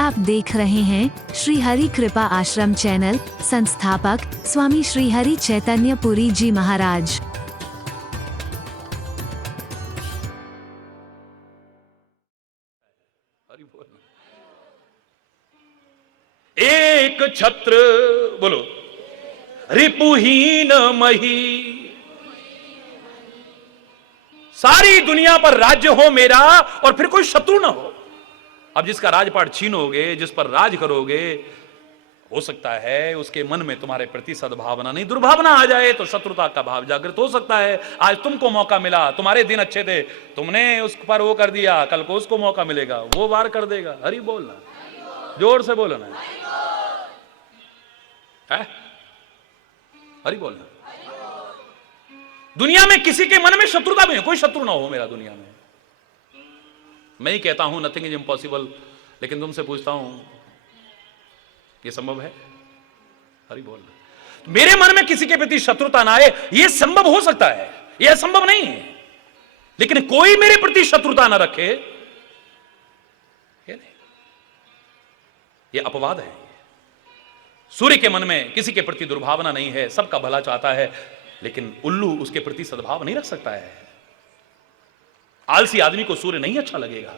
आप देख रहे हैं श्री हरि कृपा आश्रम चैनल। संस्थापक स्वामी श्री हरि चैतन्य पुरी जी महाराज। एक छत्र बोलो रिपुहीन मही, सारी दुनिया पर राज्य हो मेरा और फिर कोई शत्रु ना हो। अब जिसका राजपाट छीनोगे, जिस पर राज करोगे, हो सकता है उसके मन में तुम्हारे प्रति सद्भावना नहीं दुर्भावना आ जाए तो शत्रुता का भाव जागृत हो सकता है। आज तुमको मौका मिला, तुम्हारे दिन अच्छे थे, तुमने उस पर वो कर दिया, कल को उसको मौका मिलेगा, वो वार कर देगा। हरि बोलना, जोर से बोलना है, हरि बोलना। दुनिया में किसी के मन में शत्रुता भी नहीं, कोई शत्रु ना हो मेरा दुनिया में। मैं ही कहता हूं नथिंग इज इम्पॉसिबल, लेकिन तुमसे पूछता हूं यह संभव है? हरि बोल। तो मेरे मन में किसी के प्रति शत्रुता ना आए, यह संभव हो सकता है, यह असंभव नहीं है। लेकिन कोई मेरे प्रति शत्रुता ना रखे, यह अपवाद है। सूर्य के मन में किसी के प्रति दुर्भावना नहीं है, सबका भला चाहता है, लेकिन उल्लू उसके प्रति सद्भाव नहीं रख सकता है। आलसी आदमी को सूर्य नहीं अच्छा लगेगा।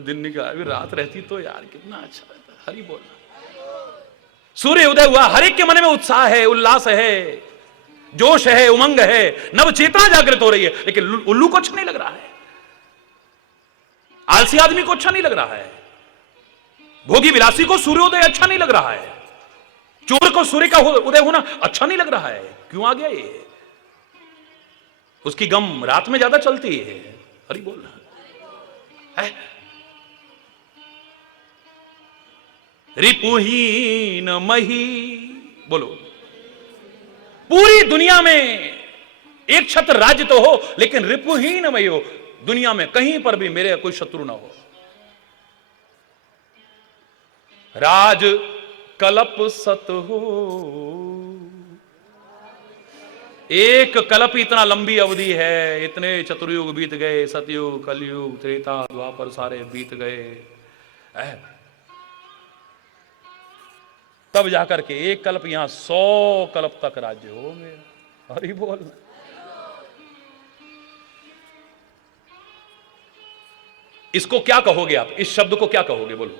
दिन निकाल रात रहती तो यार कितना अच्छा रहता। हरि बोल। सूर्य उदय हुआ, हर एक के मन में उत्साह है, उल्लास है, जोश है, उमंग है, नव चेतना जागृत हो रही है, लेकिन उल्लू को अच्छा नहीं लग रहा है, आलसी आदमी को अच्छा नहीं लग रहा है, भोगी विलासी को सूर्योदय अच्छा नहीं लग रहा है, चोर को सूर्य का उदय होना अच्छा नहीं लग रहा है। क्यों आ गया ये? उसकी गम रात में ज्यादा चलती है। हरि बोल है। रिपुहीन मही, बोलो। पूरी दुनिया में एक छत्र राज्य तो हो, लेकिन रिपुहीन मही हो, दुनिया में कहीं पर भी मेरे कोई शत्रु ना हो। राज कलप सत हो, एक कल्प इतना लंबी अवधि है, इतने चतुर्युग बीत गए, सतयुग, कलयुग, त्रेता, द्वापर सारे बीत गए, तब जाकर के एक कल्प यहां 100 कल्प तक राज्य हो मेरा। हरि बोल। इसको क्या कहोगे आप? इस शब्द को क्या कहोगे? बोलो।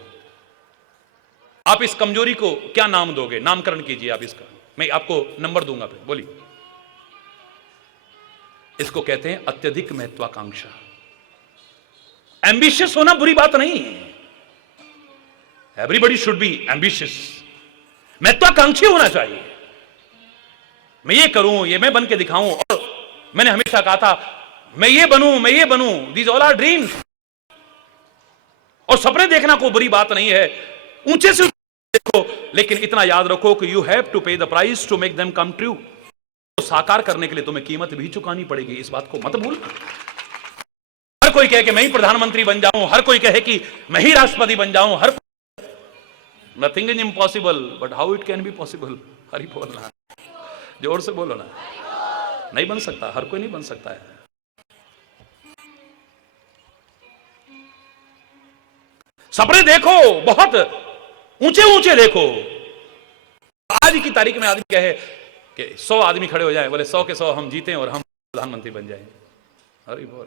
आप इस कमजोरी को क्या नाम दोगे? नामकरण कीजिए आप इसका, मैं आपको नंबर दूंगा फिर। बोलिए। इसको कहते हैं अत्यधिक महत्वाकांक्षा। एम्बिशियस होना बुरी बात नहीं है, एवरीबडी शुड बी एम्बिशियस। महत्वाकांक्षी होना चाहिए। मैं ये करूं, ये मैं बन के दिखाऊं, और मैंने हमेशा कहा था मैं ये बनूं, मैं ये बनूं। These all are dreams. और सपने देखना कोई बुरी बात नहीं है, ऊंचे से देखो, लेकिन इतना याद रखो कि you have to pay the price to make them come true. साकार करने के लिए तुम्हें कीमत भी चुकानी पड़ेगी, इस बात को मत भूलना। हर कोई कहे कि मैं ही प्रधानमंत्री बन जाऊं, हर कोई कहे कि मैं ही राष्ट्रपति बन जाऊं, हर nothing is impossible but how it can be possible. Hari बोलना, जोर से बोलो ना। नहीं बन सकता, हर कोई नहीं बन सकता है। सपने देखो, बहुत ऊंचे ऊंचे देखो। आज की तारीख में आदमी कहे कि 100 आदमी खड़े हो जाए, बोले 100 के 100 हम जीते और हम प्रधानमंत्री बन जाएं। हरि बोल।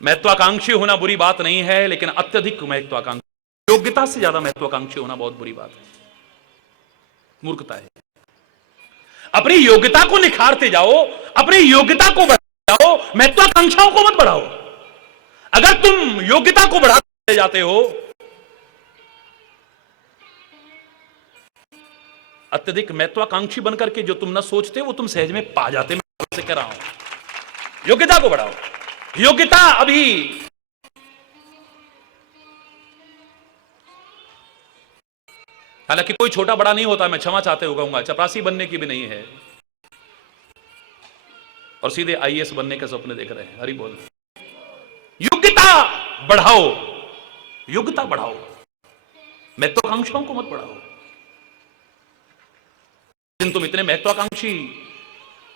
महत्वाकांक्षी होना बुरी बात नहीं है, लेकिन अत्यधिक महत्वाकांक्षी, योग्यता से ज्यादा महत्वाकांक्षी होना बहुत बुरी बात है, मूर्खता है। अपनी योग्यता को निखारते जाओ, अपनी योग्यता को बढ़ाते जाओ, महत्वाकांक्षाओं को मत बढ़ाओ। अगर तुम योग्यता को बढ़ाते जाते हो, अत्यधिक महत्वाकांक्षी बनकर के जो तुम न सोचते वो तुम सहज में पा जाते। मैं से कह रहा हूं योग्यता को बढ़ाओ। योग्यता अभी हालांकि कोई छोटा बड़ा नहीं होता, मैं क्षमा चाहते हुए कहूंगा, चपरासी बनने की भी नहीं है और सीधे आईएएस बनने के सपने देख रहे हैं। हरि बोल। योग्यता बढ़ाओ, योग्यता बढ़ाओ, महत्वाकांक्षाओं को मत बढ़ाओ। तुम इतने महत्वाकांक्षी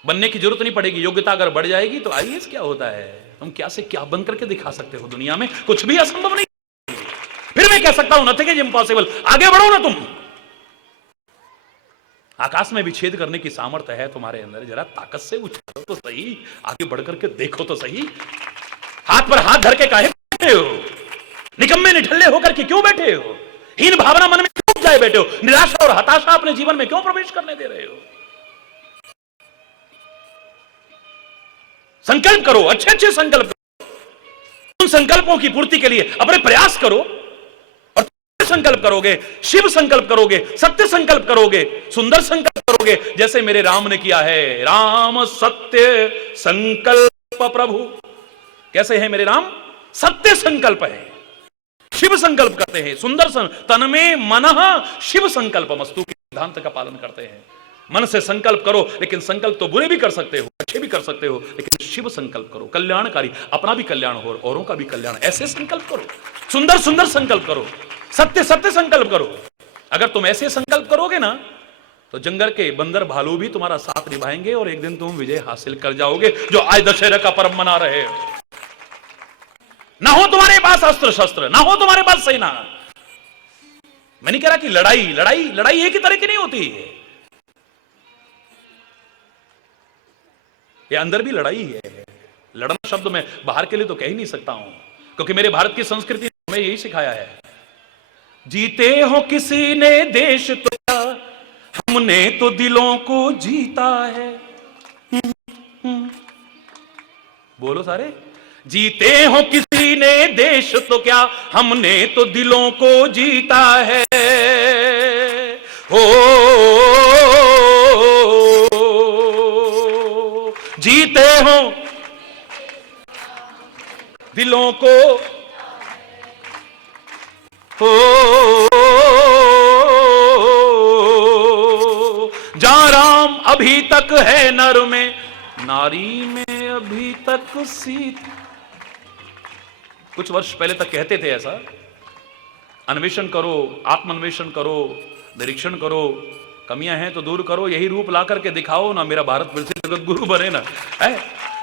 बनने की जरूरत नहीं पड़ेगी। योग्यता अगर बढ़ जाएगी तो आईएएस क्या होता है, तुम क्या से क्या बन करके दिखा सकते हो दुनिया में, कुछ भी असंभव नहीं। फिर मैं कह सकता हूं नथिंग इज इम्पॉसिबल, आगे बढ़ो ना तुम। आकाश में भी छेद करने की सामर्थ्य है तुम्हारे अंदर, जरा ताकत से उछालो तो सही, आगे बढ़ करके देखो तो सही। हाथ पर हाथ धर के काहे बैठे हो, निकम्मे निठल्ले होकर के क्यों बैठे हो, हीन भावना मन में क्यों जाए बैठे हो, निराशा और हताशा अपने जीवन में क्यों प्रवेश करने दे रहे हो। संकल्प करो, अच्छे अच्छे संकल्प करो, उन संकल्पों की पूर्ति के लिए अपने प्रयास करो, और संकल्प करोगे, शिव संकल्प करोगे, सत्य संकल्प करोगे, सुंदर संकल्प करोगे, जैसे मेरे राम ने किया है। राम सत्य संकल्प प्रभु, कैसे है मेरे राम, सत्य संकल्प है, शिव संकल्प करते हैं, सुंदर तन में मनः शिव संकल्प मस्तु के सिद्धांत का पालन करते हैं। मन से संकल्प करो, लेकिन संकल्प तो बुरे भी कर सकते हो, अच्छे भी कर सकते हो, लेकिन शिव संकल्प करो, कल्याणकारी, अपना भी कल्याण हो, औरों का भी कल्याण, ऐसे संकल्प करो, सुंदर सुंदर संकल्प करो, सत्य सत्य संकल्प करो। अगर तुम ऐसे संकल्प करोगे ना, तो जंगल के बंदर भालू भी तुम्हारा साथ निभाएंगे और एक दिन तुम विजय हासिल कर जाओगे, जो आज दशहरा का पर्व मना रहे हो। ना हो तुम्हारे पास अस्त्र शस्त्र, ना हो तुम्हारे पास सेना। मैं नहीं कह रहा कि लड़ाई लड़ाई लड़ाई एक ही तरह की नहीं होती है, ये अंदर भी लड़ाई है। लड़ना शब्द मैं बाहर के लिए तो कह ही नहीं सकता हूं, क्योंकि मेरे भारत की संस्कृति ने हमें यही सिखाया है, जीते हो किसी ने देश तो क्या, हमने तो दिलों को जीता है। बोलो सारे, जीते हो किसी ने देश तो क्या, हमने तो दिलों को जीता है। हो जीते हो दिलों को, हो जहां राम अभी तक है नर में, नारी में अभी तक सीत। कुछ वर्ष पहले तक कहते थे ऐसा। अन्वेषण करो, आत्मान्वेषण करो, निरीक्षण करो, कमियां हैं तो दूर करो, यही रूप ला करके दिखाओ ना, मेरा भारत फिर से जगत गुरु बने ना।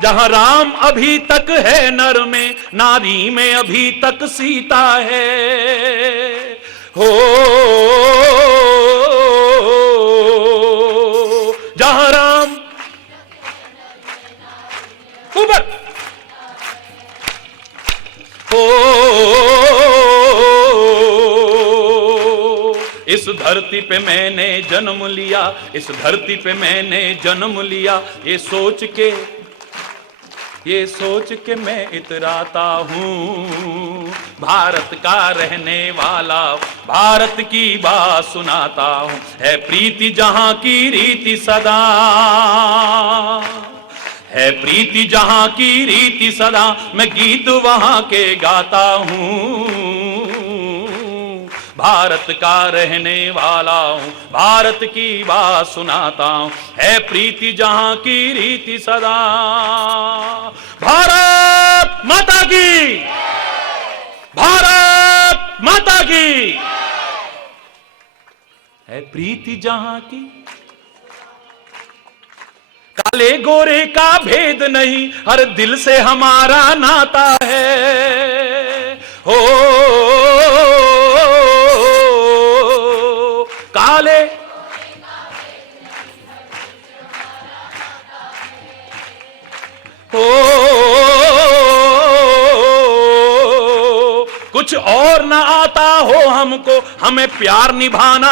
जहां राम अभी तक है नर में, नारी में अभी तक सीता है। हो जहां राम ऊपर, हो इस धरती पे मैंने जन्म लिया, इस धरती पे मैंने जन्म लिया, ये सोच के मैं इतराता हूँ, भारत का रहने वाला, भारत की बात सुनाता हूँ। है प्रीति जहां की रीति सदा, है प्रीति जहां की रीति सदा, मैं गीत वहां के गाता हूँ, भारत का रहने वाला हूं, भारत की बात सुनाता हूं। है प्रीति जहां की रीति सदा। भारत माता की, भारत माता की। है प्रीति जहां की, काले गोरे का भेद नहीं, हर दिल से हमारा नाता है। हो काले हो, कुछ और ना आता हो हमको, हमें प्यार निभाना।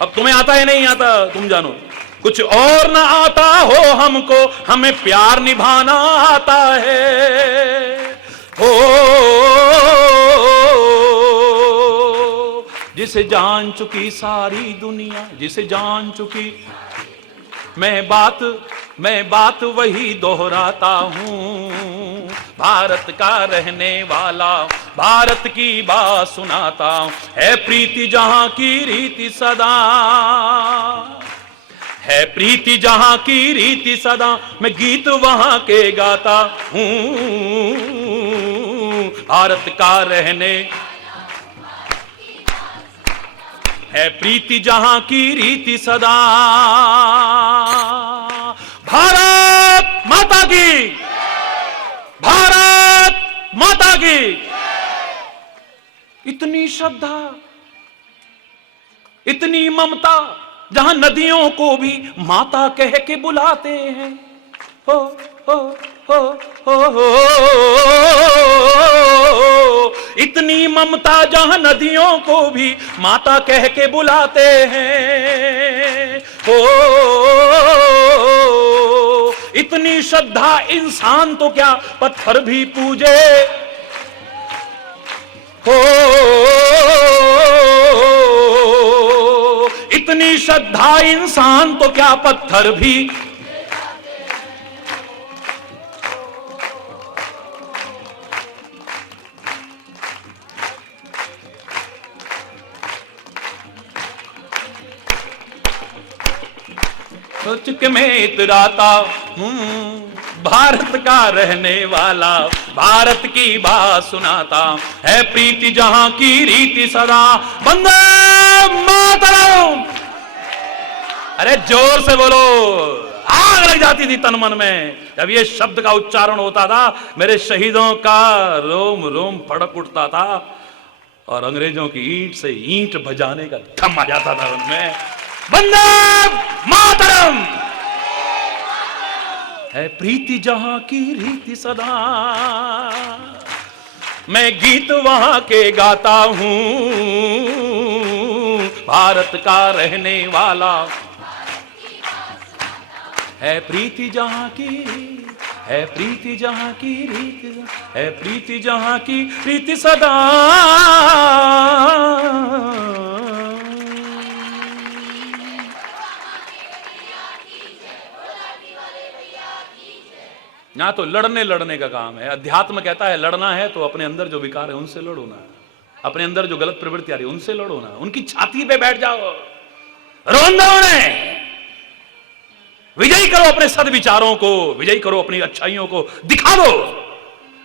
अब तुम्हें आता है नहीं आता तुम जानो, कुछ और ना आता हो हमको, हमें प्यार निभाना आता है। हो जिसे जान चुकी सारी दुनिया, जिसे जान चुकी, मैं बात वही दोहराता हूँ, भारत का रहने वाला, भारत की बात सुनाता हूँ। है प्रीति जहां की रीति सदा, है प्रीति जहां की रीति सदा, मैं गीत वहां के गाता हूँ, भारत का रहने, है प्रीति जहां की रीति सदा। भारत माता की, भारत माता की। इतनी श्रद्धा, इतनी ममता, जहां नदियों को भी माता कह के बुलाते हैं। हो हो हो हो हो, इतनी ममता जहां नदियों को भी माता कह के बुलाते हैं। हो, इतनी श्रद्धा इंसान तो क्या पत्थर भी पूजे। हो, इतनी श्रद्धा इंसान तो क्या पत्थर भी। सोच के मैं इतराता हूं, भारत का रहने वाला, भारत की बात सुनाता है, प्रीति जहां की रीति सदा, वंदे मातरम। अरे जोर से बोलो, आग लग जाती थी तन मन में जब ये शब्द का उच्चारण होता था। मेरे शहीदों का रोम रोम फड़क उठता था और अंग्रेजों की ईंट से ईंट बजाने का दम आ जाता था उनमें। वंदे मातरम। है प्रीति जहां की रीति सदा, मैं गीत वहां के गाता हूं, भारत का रहने वाला, है प्रीति जहां की, है प्रीति जहां की रीति, है प्रीति जहां की रीति सदा। यहाँ तो लड़ने का काम है। अध्यात्म कहता है लड़ना है तो अपने अंदर जो विकार है उनसे लड़ो ना, अपने अंदर जो गलत प्रवृत्ति आ रही है उनसे लड़ो ना, उनकी छाती पे बैठ जाओ, रोंदो उन्हें, विजयी करो अपने सद्विचारों को, विजयी करो अपनी अच्छाइयों को, दिखा दो।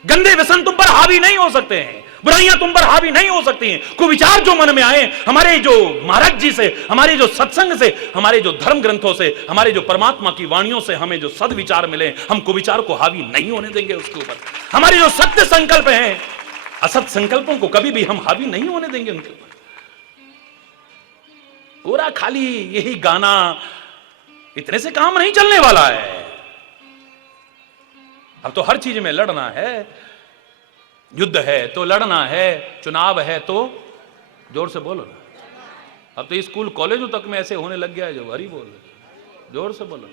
गंदे व्यसन तुम पर हावी नहीं हो सकते हैं, बुराइयां तुम पर हावी नहीं हो सकती हैं। कुविचार जो मन में आए, हमारे जो महाराज जी से, हमारे जो सत्संग से, हमारे जो धर्म ग्रंथों से, हमारे जो परमात्मा की वाणियों से हमें जो सद्विचार मिले, हम कुविचार को हावी नहीं होने देंगे उसके ऊपर। हमारे जो सत्य संकल्प हैं, असत संकल्पों को कभी भी हम हावी नहीं होने देंगे उनके ऊपर। पूरा खाली यही गाना, इतने से काम नहीं चलने वाला है। अब तो हर चीज में लड़ना है, युद्ध है तो लड़ना है, चुनाव है तो जोर से बोलो ना। अब तो स्कूल कॉलेजों तक में ऐसे होने लग गया है, जो हरी बोल, जोर से बोलो।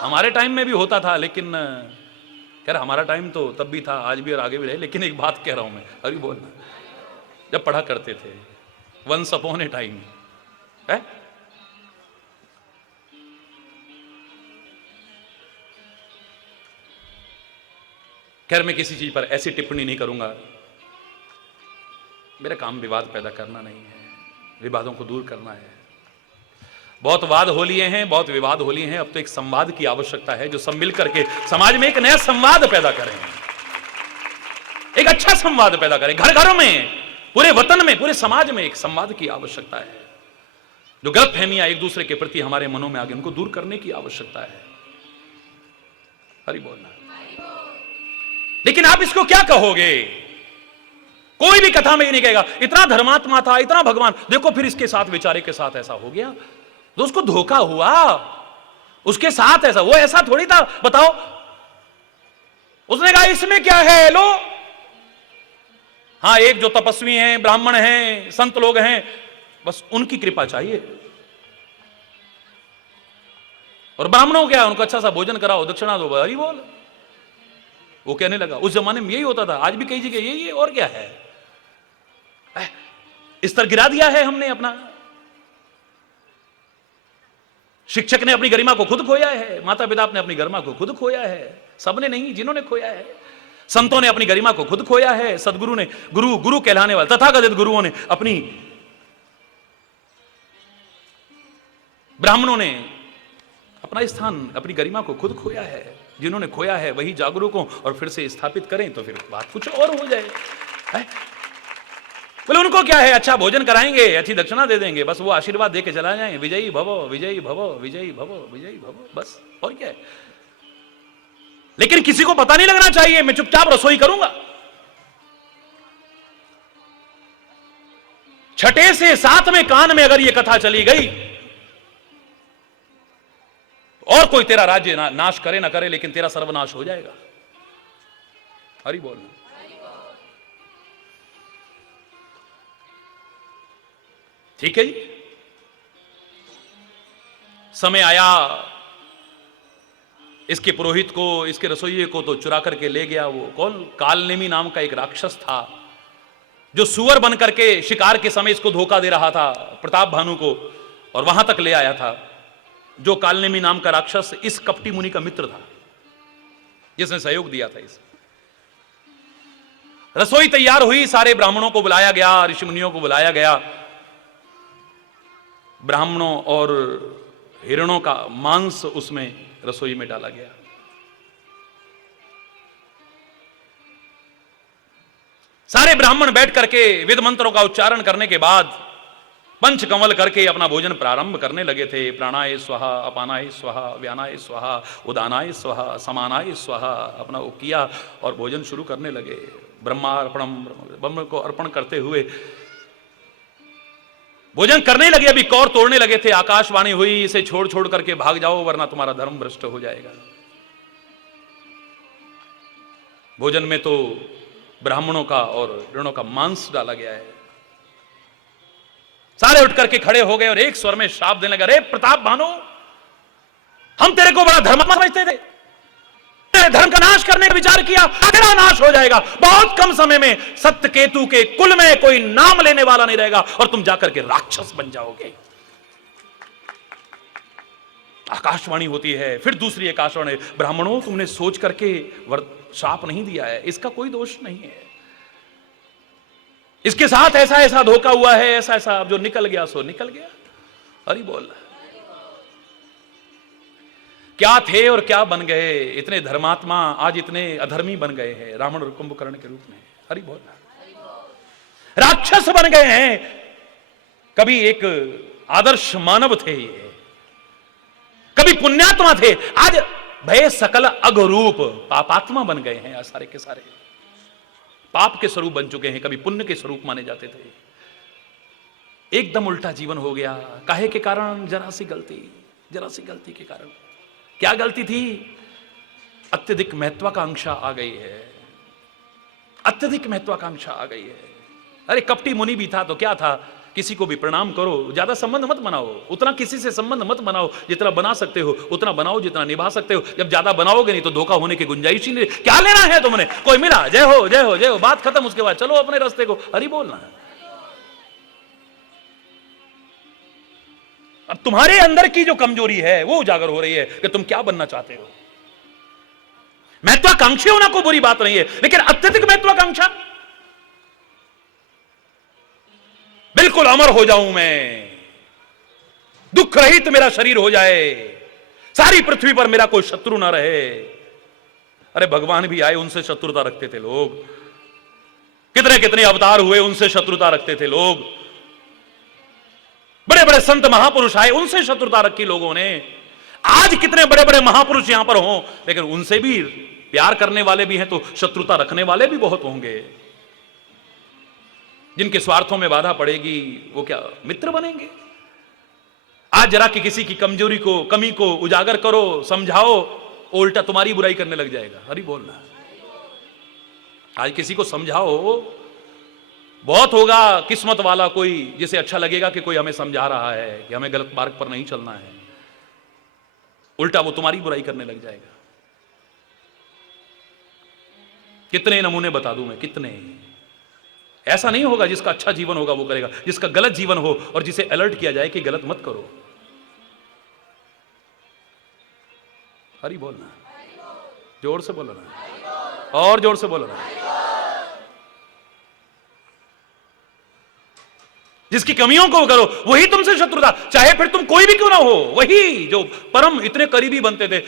हमारे टाइम में भी होता था, लेकिन खैर हमारा टाइम तो तब भी था, आज भी और आगे भी रहे। लेकिन एक बात कह रहा हूं मैं, हरी बोलना, जब पढ़ा करते थे, वंस अपॉन ए टाइम है, खैर मैं किसी चीज पर ऐसी टिप्पणी नहीं करूंगा, मेरा काम विवाद पैदा करना नहीं है, विवादों को दूर करना है। बहुत वाद हो लिए हैं, बहुत विवाद हो लिए हैं, अब तो एक संवाद की आवश्यकता है, जो सब मिलकर के समाज में एक नया संवाद पैदा करें, एक अच्छा संवाद पैदा करें। घर घरों में, पूरे वतन में, पूरे समाज में एक संवाद की आवश्यकता है। जो गलतफहमियां एक दूसरे के प्रति हमारे मनों में आ गई, उनको दूर करने की आवश्यकता है। हरि बोलना। लेकिन आप इसको क्या कहोगे? कोई भी कथा में ये नहीं कहेगा इतना धर्मात्मा था, इतना भगवान, देखो फिर इसके साथ बेचारे के साथ ऐसा हो गया, तो उसको धोखा हुआ, उसके साथ ऐसा, वो ऐसा थोड़ी था, बताओ। उसने कहा इसमें क्या है, लो हाँ, एक जो तपस्वी हैं, ब्राह्मण हैं, संत लोग हैं, बस उनकी कृपा चाहिए। और ब्राह्मणों क्या, उनको अच्छा सा भोजन कराओ, दक्षिणा दो, हरि बोल। वो कहने लगा, उस जमाने में यही होता था, आज भी कई जगह यही है, और क्या है, स्तर गिरा दिया है हमने अपना। शिक्षक ने अपनी गरिमा को खुद खोया है, माता पिता ने अपनी गरिमा को खुद खोया है, सबने नहीं, जिन्होंने खोया है। संतों ने अपनी गरिमा को खुद खोया है, सदगुरु ने, गुरु कहलाने वाले तथाकथित गुरुओं ने अपनी, ब्राह्मणों ने अपना स्थान, अपनी गरिमा को खुद खोया है। जिन्होंने खोया है वही जागरूक हो और फिर से स्थापित करें, तो फिर बात कुछ और हो जाए। बोले उनको क्या है, अच्छा भोजन कराएंगे, अच्छी दक्षिणा दे देंगे, बस वो आशीर्वाद दे के चला जाए, विजयी भवो, विजयी भवो, विजयी भवो, विजयी भवो, बस, और क्या है। लेकिन किसी को पता नहीं लगना चाहिए, मैं चुपचाप रसोई करूंगा। छठे से सातवें कान में अगर यह कथा चली गई, और कोई तेरा राज्य नाश करे ना करे, लेकिन तेरा सर्वनाश हो जाएगा। हरि बोल। ठीक है जी। समय आया, इसके पुरोहित को, इसके रसोइये को तो चुरा करके ले गया। वो कौन? कालनेमी नाम का एक राक्षस था, जो सुअर बन करके शिकार के समय इसको धोखा दे रहा था, प्रताप भानु को, और वहां तक ले आया था। जो कालनेमी नाम का राक्षस इस कपटी मुनि का मित्र था, जिसने सहयोग दिया था इसे। रसोई तैयार हुई, सारे ब्राह्मणों को बुलाया गया, ऋषि मुनियों को बुलाया गया। ब्राह्मणों और हिरणों का मांस उसमें रसोई में डाला गया। सारे ब्राह्मण बैठ करके वेद मंत्रों का उच्चारण करने के बाद पंचकमल करके अपना भोजन प्रारंभ करने लगे थे। प्राणाय स्वाहा, अपानाय स्वाहा, व्यानाय स्वाहा, उदानाय स्वाहा, समानाय स्वाहा, अपना वो किया और भोजन शुरू करने लगे। ब्रह्मार्पणम, ब्रह्म को अर्पण करते हुए भोजन करने लगे। अभी कौर तोड़ने लगे थे, आकाशवाणी हुई, इसे छोड़ छोड़ करके भाग जाओ वरना तुम्हारा धर्म भ्रष्ट हो जाएगा। भोजन में तो ब्राह्मणों का और ऋणों का मांस डाला गया है। सारे उठ करके खड़े हो गए और एक स्वर में श्राप देने लगे, अरे प्रताप भानु, हम तेरे को बड़ा धर्मात्मा समझते थे, धर्म का नाश करने का विचार किया, तेरा नाश हो जाएगा। बहुत कम समय में सत्यकेतु के कुल में कोई नाम लेने वाला नहीं रहेगा और तुम जाकर के राक्षस बन जाओगे। आकाशवाणी होती है, फिर दूसरी आकाशवाणी, ब्राह्मणों तुमने सोच करके श्राप नहीं दिया है, इसका कोई दोष नहीं है, इसके साथ ऐसा ऐसा धोखा हुआ है, ऐसा ऐसा, जो निकल गया सो निकल गया। हरि बोल। क्या थे और क्या बन गए, इतने धर्मात्मा आज इतने अधर्मी बन गए हैं, रावण और कुंभकर्ण के रूप में। हरि बोल। राक्षस बन गए हैं। कभी एक आदर्श मानव थे ये, कभी पुण्यात्मा थे, आज भय सकल अघरूप पापात्मा बन गए हैं। आज सारे के सारे पाप के स्वरूप बन चुके हैं, कभी पुण्य के स्वरूप माने जाते थे। एकदम उल्टा जीवन हो गया। काहे के कारण? जरा सी गलती के कारण। क्या गलती थी? अत्यधिक महत्वाकांक्षा आ गई है, अत्यधिक महत्वाकांक्षा आ गई है। अरे कपटी मुनि भी था तो क्या था, किसी को भी प्रणाम करो, ज्यादा संबंध मत बनाओ, उतना किसी से संबंध मत बनाओ, जितना बना सकते हो उतना बनाओ, जितना निभा सकते हो। जब ज्यादा बनाओगे नहीं तो धोखा होने की गुंजाइश ही नहीं। क्या लेना है तुमने? कोई मिला, जय हो जय हो जय हो, बात खत्म, उसके बाद चलो अपने रास्ते को। हरि बोलना है। अब तुम्हारे अंदर की जो कमजोरी है वो उजागर हो रही है कि तुम क्या बनना चाहते हो। महत्वाकांक्षी होना कोई बुरी बात नहीं है, लेकिन अत्यधिक महत्वाकांक्षा, बिल्कुल अमर हो जाऊं मैं, दुख रहित मेरा शरीर हो जाए, सारी पृथ्वी पर मेरा कोई शत्रु ना रहे। अरे भगवान भी आए, उनसे शत्रुता रखते थे लोग, कितने कितने अवतार हुए, उनसे शत्रुता रखते थे लोग। बड़े बड़े संत महापुरुष आए, उनसे शत्रुता रखी लोगों ने। आज कितने बड़े बड़े महापुरुष यहां पर हों, लेकिन उनसे भी प्यार करने वाले भी हैं तो शत्रुता रखने वाले भी बहुत होंगे। जिनके स्वार्थों में बाधा पड़ेगी वो क्या मित्र बनेंगे? आज जरा कि किसी की कमजोरी को, कमी को उजागर करो, समझाओ, उल्टा तुम्हारी बुराई करने लग जाएगा। हरि बोलना। आज किसी को समझाओ, बहुत होगा किस्मत वाला कोई जिसे अच्छा लगेगा कि कोई हमें समझा रहा है कि हमें गलत मार्ग पर नहीं चलना है, उल्टा वो तुम्हारी बुराई करने लग जाएगा। कितने नमूने बता दूं मैं, कितने। ऐसा नहीं होगा जिसका अच्छा जीवन होगा वो करेगा, जिसका गलत जीवन हो और जिसे अलर्ट किया जाए कि गलत मत करो। हरि बोलना, जोर से बोलना, और जोर से बोलना। जिसकी कमियों को करो वही तुमसे शत्रुता, चाहे फिर तुम कोई भी क्यों ना हो। वही जो परम इतने करीबी बनते थे,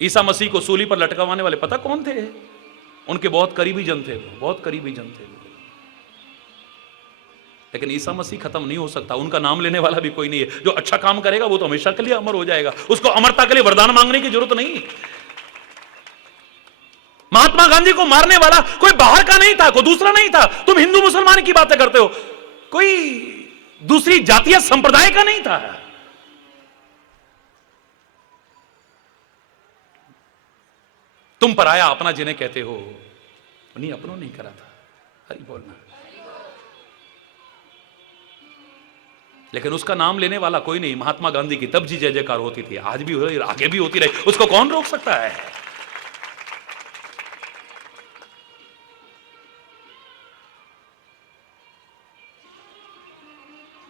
ईसा मसीह को सूली पर लटकाने वाले पता कौन थे? उनके बहुत करीबी जन थे, बहुत करीबी जन थे। लेकिन ईसा मसीह खत्म नहीं हो सकता, उनका नाम लेने वाला भी कोई नहीं है। जो अच्छा काम करेगा वो तो हमेशा के लिए अमर हो जाएगा, उसको अमरता के लिए वरदान मांगने की जरूरत नहीं। महात्मा गांधी को मारने वाला कोई बाहर का नहीं था, कोई दूसरा नहीं था। तुम हिंदू मुसलमान की बातें करते हो, कोई दूसरी जातीय संप्रदाय का नहीं था। तुम पराया अपना जिन्हें कहते हो, उन्हीं अपनों नहीं करा था। हरि बोलना। लेकिन उसका नाम लेने वाला कोई नहीं। महात्मा गांधी की तब जी जय जयकार होती थी, आज भी हो रही, आगे भी होती रही, उसको कौन रोक सकता है?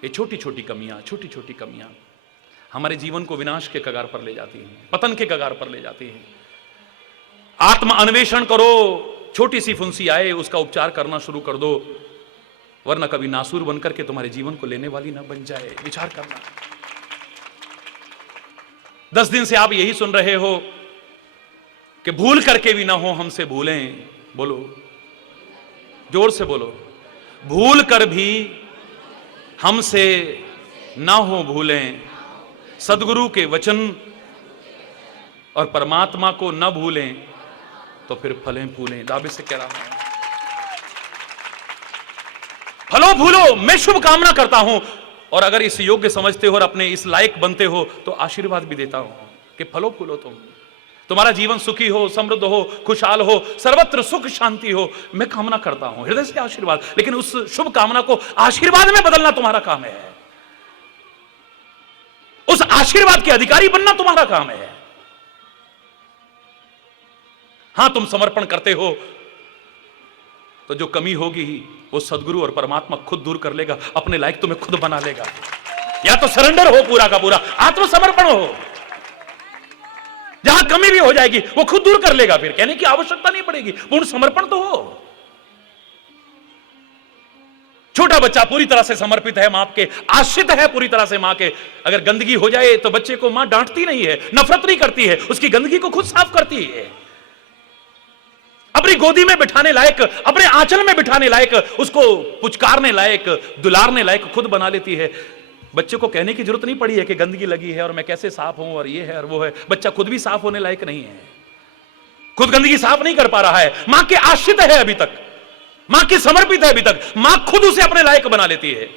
ये छोटी छोटी कमियां हमारे जीवन को विनाश के कगार पर ले जाती हैं, पतन के कगार पर ले जाती हैं। आत्म अन्वेषण करो, छोटी सी फुंसी आए उसका उपचार करना शुरू कर दो, वरना कभी नासूर बनकर के तुम्हारे जीवन को लेने वाली ना बन जाए। विचार करना। 10 दिन से आप यही सुन रहे हो कि भूल करके भी ना हो हमसे भूलें। बोलो, जोर से बोलो, भूल कर भी हमसे ना हो भूलें, सदगुरु के वचन और परमात्मा को न भूलें तो फिर फलें फूलें। दावे से कह रहा हूं, फलो फूलो, मैं शुभ कामना करता हूं। और अगर इस योग्य समझते हो और अपने इस लायक बनते हो तो आशीर्वाद भी देता हूं कि फलो फूलो, तुम्हारा जीवन सुखी हो, समृद्ध हो, खुशहाल हो, सर्वत्र सुख शांति हो, मैं कामना करता हूं हृदय से आशीर्वाद। लेकिन उस शुभ कामना को आशीर्वाद में बदलना तुम्हारा काम है, उस आशीर्वाद के अधिकारी बनना तुम्हारा काम है। हां, तुम समर्पण करते हो तो जो कमी होगी वो सदगुरु और परमात्मा खुद दूर कर लेगा, अपने लायक तुम्हें खुद बना लेगा। या तो सरेंडर हो पूरा का पूरा, आत्मसमर्पण हो, जहां कमी भी हो जाएगी वो खुद दूर कर लेगा, फिर कहने की आवश्यकता नहीं पड़ेगी। पूर्ण समर्पण तो हो। छोटा बच्चा पूरी तरह से समर्पित है मां के, आश्रित है पूरी तरह से मां के। अगर गंदगी हो जाए तो बच्चे को मां डांटती नहीं है, नफरत नहीं करती है, उसकी गंदगी को खुद साफ करती है। अपनी गोदी में बिठाने लायक, अपने आंचल में बिठाने लायक, उसको पुचकारने लायक, दुलारने लायक खुद बना लेती है। बच्चे को कहने की जरूरत नहीं पड़ी है कि गंदगी लगी है और मैं कैसे साफ हूं और ये है और वो है। बच्चा खुद भी साफ होने लायक नहीं है, खुद गंदगी साफ नहीं कर पा रहा है। मां के आश्रित है अभी तक, मां की समर्पित है अभी तक, मां खुद उसे अपने लायक बना लेती है।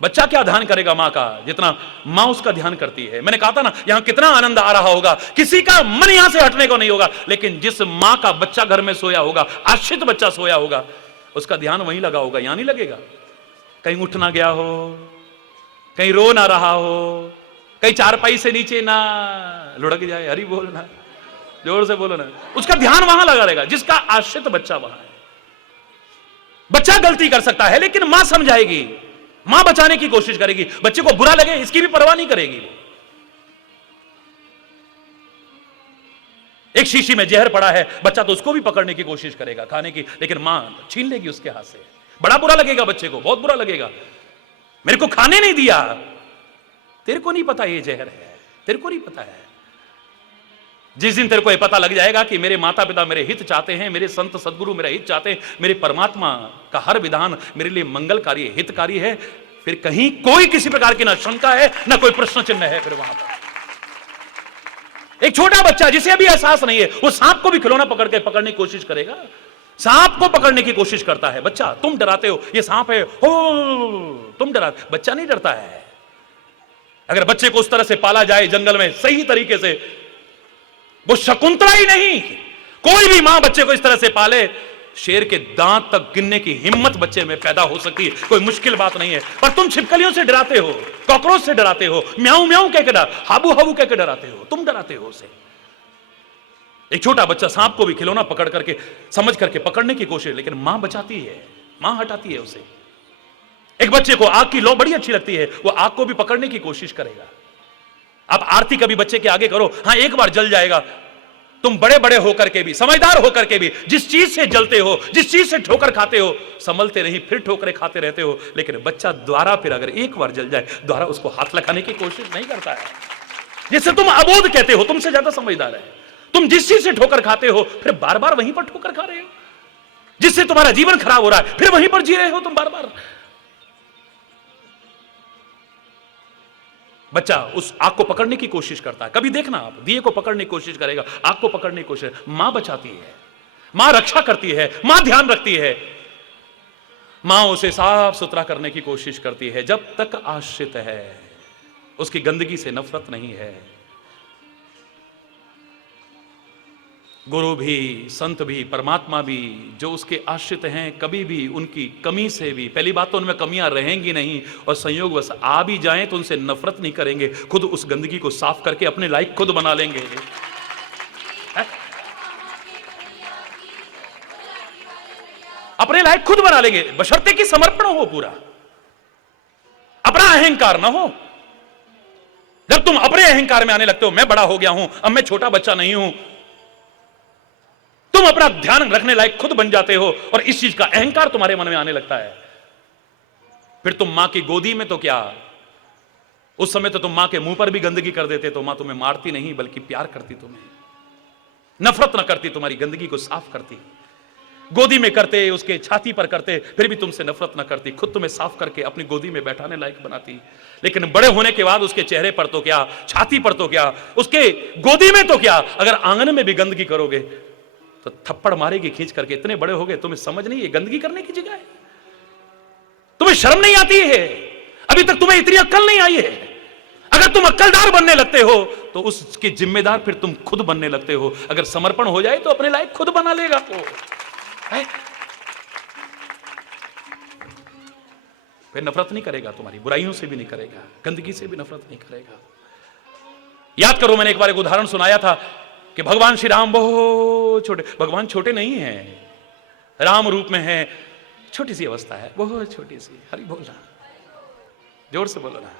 बच्चा क्या ध्यान करेगा मां का, जितना मां उसका ध्यान करती है। मैंने कहा था ना, यहां कितना आनंद आ रहा होगा, किसी का मन यहां से हटने को नहीं होगा। लेकिन जिस मां का बच्चा घर में सोया होगा, आश्रित बच्चा सोया होगा, उसका ध्यान वहीं लगा होगा, यहां नहीं लगेगा। कहीं उठ ना गया हो, कहीं रो ना रहा हो, कहीं चारपाई से नीचे ना लुढ़क जाए। हरी बोलना, जोर से बोलो ना। उसका ध्यान वहां लगा रहेगा जिसका आश्रित बच्चा वहां है। बच्चा गलती कर सकता है लेकिन मां समझाएगी, मां बचाने की कोशिश करेगी। बच्चे को बुरा लगे इसकी भी परवाह नहीं करेगी। एक शीशी में जहर पड़ा है, बच्चा तो उसको भी पकड़ने की कोशिश करेगा खाने की, लेकिन मां छीन लेगी उसके हाथ से। बड़ा बुरा लगेगा बच्चे को, बहुत बुरा लगेगा। मेरे को खाने नहीं दिया, तेरे को नहीं पता ये जहर है, तेरे को नहीं पता है। जिस दिन तेरे को ये पता लग जाएगा कि मेरे माता पिता मेरे हित चाहते हैं, मेरे संत सदगुरु मेरा हित चाहते हैं, मेरे परमात्मा का हर विधान मेरे लिए मंगलकारी है, हितकारी है, फिर कहीं कोई किसी प्रकार की ना शंका है ना कोई प्रश्न चिन्ह है। फिर वहां पर एक छोटा बच्चा जिसे अभी एहसास नहीं है, वो सांप को भी खिलौना पकड़ने की कोशिश करेगा, सांप को पकड़ने की कोशिश करता है। बच्चा, तुम डराते हो ये सांप है, हो तुम डराते, बच्चा नहीं डरता है। अगर बच्चे को उस तरह से पाला जाए जंगल में सही तरीके से, वो शकुंतला ही नहीं, कोई भी मां बच्चे को इस तरह से पाले, शेर के दांत तक गिनने की हिम्मत बच्चे में पैदा हो सकती है। कोई मुश्किल बात नहीं है। पर तुम छिपकलियों से डराते हो, कॉकरोच से डराते हो, म्याऊं म्याऊं कह के डर, हाबू हाबू कह के डराते हो, तुम डराते हो उसे। एक छोटा बच्चा सांप को भी खिलौना पकड़ करके, समझ करके पकड़ने की कोशिश, लेकिन मां बचाती है, मां हटाती है उसे। एक बच्चे को आग की लौ बड़ी अच्छी लगती है, वो आग को भी पकड़ने की कोशिश करेगा। आप आरती कभी बच्चे के आगे करो, हां एक बार जल जाएगा। तुम बड़े बड़े होकर के भी, समझदार होकर के भी, जिस चीज से जलते हो, जिस चीज से ठोकर खाते हो, संभलते नहीं, फिर ठोकरें खाते रहते हो। लेकिन बच्चा द्वारा फिर अगर एक बार जल जाए, द्वारा उसको हाथ लगाने की कोशिश नहीं करता है। जिससे तुम अबोध कहते हो, तुमसे ज्यादा समझदार है। तुम जिस चीज से ठोकर खाते हो, फिर बार बार वहीं पर ठोकर खा रहे हो। जिससे तुम्हारा जीवन खराब हो रहा है, फिर वहीं पर जी रहे हो तुम बार बार। बच्चा उस आग को पकड़ने की कोशिश करता है। कभी देखना, आप दिए को पकड़ने की कोशिश करेगा, आग को पकड़ने की कोशिश, मां बचाती है। मां रक्षा करती है, मां ध्यान रखती है, मां उसे साफ सुथरा करने की कोशिश करती है। जब तक आश्रित है, उसकी गंदगी से नफरत नहीं है। गुरु भी, संत भी, परमात्मा भी, जो उसके आश्रित हैं, कभी भी उनकी कमी से भी, पहली बात तो उनमें कमियां रहेंगी नहीं, और संयोगवश आ भी जाएं तो उनसे नफरत नहीं करेंगे, खुद उस गंदगी को साफ करके अपने लायक खुद बना लेंगे। अपने लायक खुद बना लेंगे, बशर्ते कि समर्पण हो पूरा, अपना अहंकार ना हो। जब तुम अपने अहंकार में आने लगते हो, मैं बड़ा हो गया हूं, अब मैं छोटा बच्चा नहीं हूं, तुम अपना ध्यान रखने लायक खुद बन जाते हो, और इस चीज का अहंकार तुम्हारे मन में आने लगता है, फिर तुम मां की गोदी में तो क्या, उस समय तो तुम मां के मुंह पर भी गंदगी कर देते, तो मां तुम्हें मारती नहीं बल्कि प्यार करती, तुम्हें नफरत न करती, तुम्हारी गंदगी को साफ करती। गोदी में करते, उसके छाती पर करते, फिर भी तुमसे नफरत न करती, खुद तुम्हें साफ करके अपनी गोदी में बैठाने लायक बनाती। लेकिन बड़े होने के बाद उसके चेहरे पर तो क्या, छाती पर तो क्या, उसके गोदी में तो क्या, अगर आंगन में भी गंदगी करोगे तो थप्पड़ मारेगी खींच करके। इतने बड़े हो गए, तुम्हें समझ नहीं है गंदगी करने की जगह है, तुम्हें शर्म नहीं आती है, अभी तक तुम्हें इतनी अक्ल नहीं आई है। अगर तुम अक्लदार बनने लगते हो तो उसके जिम्मेदार फिर तुम खुद बनने लगते हो। अगर समर्पण हो जाए तो अपने लायक खुद बना लेगा वो, फिर नफरत नहीं करेगा, तुम्हारी बुराइयों से भी नहीं करेगा, गंदगी से भी नफरत नहीं करेगा। याद करो, मैंने एक बार एक उदाहरण सुनाया था कि भगवान श्री राम बहुत छोटे, भगवान छोटे नहीं हैं, राम रूप में है, छोटी सी अवस्था है, बहुत छोटी सी। हरि बोलना, जोर से बोलो ना।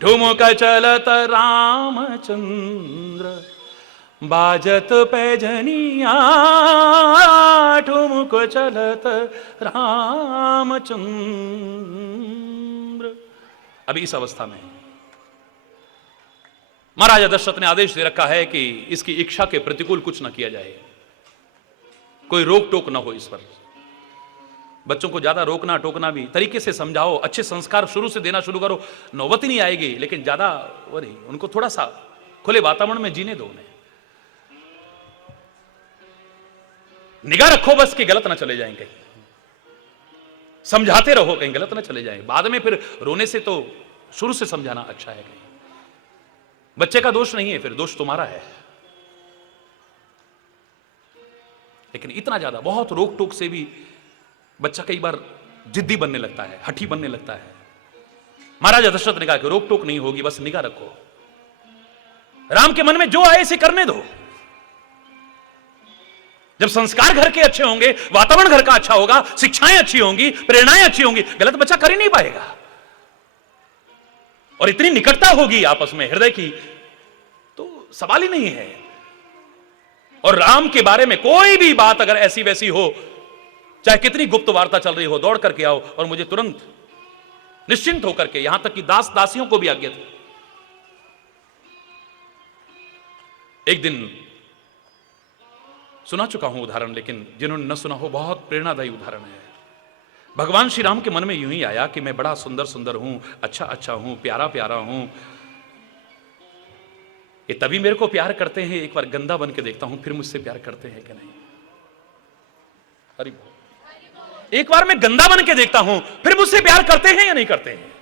ठुमक चलत रामचंद्र बाजत पैजनिया, ठुमक चलत रामचंद्र। अभी इस अवस्था में महाराजा दशरथ ने आदेश दे रखा है कि इसकी इच्छा के प्रतिकूल कुछ न किया जाए, कोई रोक टोक ना हो इस पर। बच्चों को ज्यादा रोकना टोकना भी, तरीके से समझाओ, अच्छे संस्कार शुरू से देना शुरू करो, नौबत ही नहीं आएगी। लेकिन ज्यादा वो नहीं, उनको थोड़ा सा खुले वातावरण में जीने दो, उन्हें निगाह रखो बस कि गलत ना चले जाएं कहीं, समझाते रहो कहीं गलत ना चले जाएं। बाद में फिर रोने से तो शुरू से समझाना अच्छा है। कहीं बच्चे का दोष नहीं है, फिर दोष तुम्हारा है। लेकिन इतना ज्यादा बहुत रोक टोक से भी बच्चा कई बार जिद्दी बनने लगता है, हठी बनने लगता है। महाराजा दशरथ ने कहा कि रोक टोक नहीं होगी, बस निगाह रखो, राम के मन में जो आए इसे करने दो। जब संस्कार घर के अच्छे होंगे, वातावरण घर का अच्छा होगा, शिक्षाएं अच्छी होंगी, प्रेरणाएं अच्छी होंगी, गलत बच्चा कर ही नहीं पाएगा। और इतनी निकटता होगी आपस में हृदय की, तो सवाल ही नहीं है। और राम के बारे में कोई भी बात अगर ऐसी वैसी हो, चाहे कितनी गुप्त वार्ता चल रही हो, दौड़ करके आओ और मुझे तुरंत निश्चिंत होकर के, यहां तक कि दास दासियों को भी आज्ञा थी। एक दिन सुना चुका हूं उदाहरण, लेकिन जिन्होंने न सुना हो, बहुत प्रेरणादायी उदाहरण है। भगवान श्री राम के मन में यूं ही आया कि मैं बड़ा सुंदर सुंदर हूं, अच्छा अच्छा हूं, प्यारा प्यारा हूं, ये तभी मेरे को प्यार करते हैं, एक बार गंदा बन के देखता हूं फिर मुझसे प्यार करते हैं कि नहीं। हरि बोल। एक बार मैं गंदा बन के देखता हूं फिर मुझसे प्यार करते हैं या नहीं करते हैं।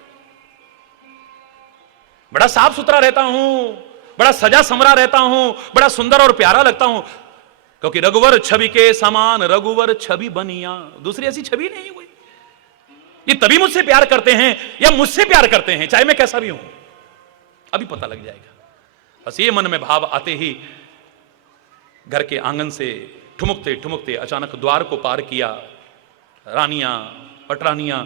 बड़ा साफ सुथरा रहता हूं, बड़ा सजा समरा रहता हूं, बड़ा सुंदर और प्यारा लगता हूं, क्योंकि रघुवर छवि के समान रघुवर छवि बनिया, दूसरी ऐसी छवि नहीं हुई। ये तभी मुझसे प्यार करते हैं या मुझसे प्यार करते हैं, चाहे मैं कैसा भी हूं, अभी पता लग जाएगा। बस ये मन में भाव आते ही घर के आंगन से ठुमकते ठुमकते अचानक द्वार को पार किया। रानियां पटरानियां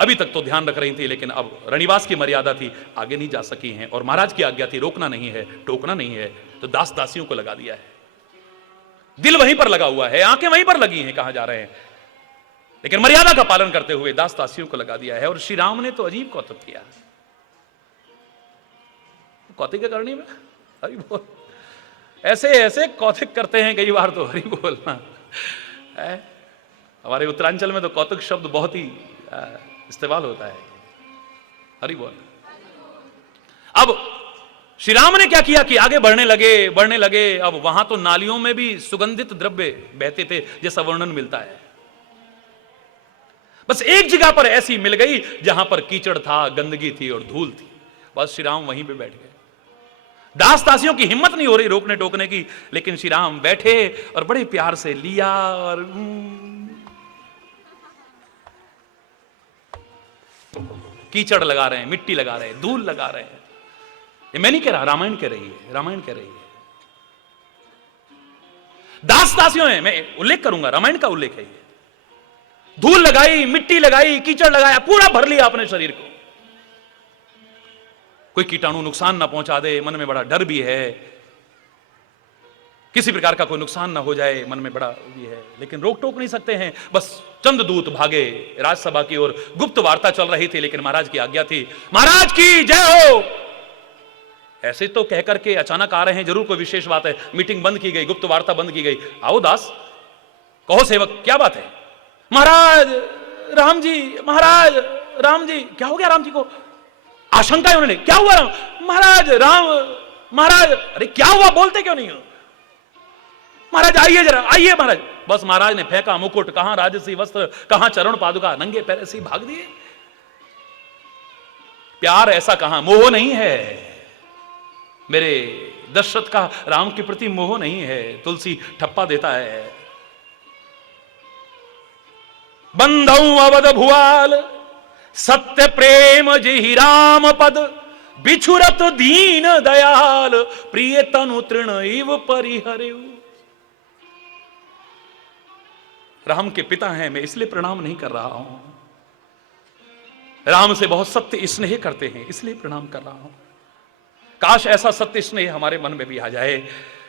अभी तक तो ध्यान रख रही थी, लेकिन अब रणिवास की मर्यादा थी, आगे नहीं जा सकी हैं, और महाराज की आज्ञा थी रोकना नहीं है, टोकना नहीं है, तो दास दासियों को लगा दिया है। दिल वहीं पर लगा हुआ है, आंखें वहीं पर लगी हैं, कहां जा रहे हैं, लेकिन मर्यादा का पालन करते हुए दास दासियों को लगा दिया है। और श्री राम ने तो अजीब कौतुक किया। कौतिक करनी में हरि बोल, ऐसे ऐसे कौतिक करते हैं कई बार, तो हरि बोलना है। हमारे उत्तरांचल में तो कौतुक शब्द बहुत ही इस्तेमाल होता है। हरि बोल। अब श्री राम ने क्या किया कि आगे बढ़ने लगे। अब वहां तो नालियों में भी सुगंधित द्रव्य बहते थे, जैसा वर्णन मिलता है। बस एक जगह पर ऐसी मिल गई जहां पर कीचड़ था, गंदगी थी और धूल थी। बस श्री राम वहीं पे बैठ गए। दास दासियों की हिम्मत नहीं हो रही रोकने टोकने की, लेकिन श्री राम बैठे और बड़े प्यार से लिया और कीचड़ लगा रहे हैं, मिट्टी लगा रहे हैं, धूल लगा रहे हैं। ये मैं नहीं कह रहा, रामायण कह रही है, रामायण कह रही है। दास दासियों ने, मैं उल्लेख करूंगा, रामायण का उल्लेख है ये। धूल लगाई, मिट्टी लगाई, कीचड़ लगाया, पूरा भर लिया अपने शरीर को। कोई कीटाणु नुकसान ना पहुंचा दे, मन में बड़ा डर भी है, किसी प्रकार का कोई नुकसान ना हो जाए, मन में बड़ा ये है, लेकिन रोक टोक नहीं सकते हैं। बस चंद दूत भागे राजसभा की ओर, गुप्त वार्ता चल रही थी, लेकिन महाराज की आज्ञा थी, महाराज की जय हो। ऐसे तो कह करके अचानक आ रहे हैं, जरूर कोई विशेष बात है। मीटिंग बंद की गई, गुप्त वार्ता बंद की गई। आओ दास, कहो सेवक, क्या बात है? महाराज राम जी, महाराज राम जी। क्या हो गया राम जी को? आशंका है उन्होंने। क्या हुआ राम? महाराज राम, महाराज। अरे क्या हुआ, बोलते क्यों नहीं हो? महाराज आइए जरा, आइए महाराज। बस महाराज ने फेंका मुकुट, कहां राजसी वस्त्र, कहां चरण पादुका, नंगे पैर से भाग दिए। प्यार ऐसा कहां, मोह नहीं है मेरे दशरथ का, राम के प्रति मोह नहीं है। तुलसी ठप्पा देता है, बंधौ अवध भुआल सत्य प्रेम जिहि राम पद, बिछुरत दीन दयाल प्रिय तनु तृण इव परिहरेउ। राम के पिता हैं, मैं इसलिए प्रणाम नहीं कर रहा हूं। राम से बहुत सत्य स्नेह करते हैं, इसलिए प्रणाम कर रहा हूं। काश ऐसा सत्य स्नेह हमारे मन में भी आ जाए।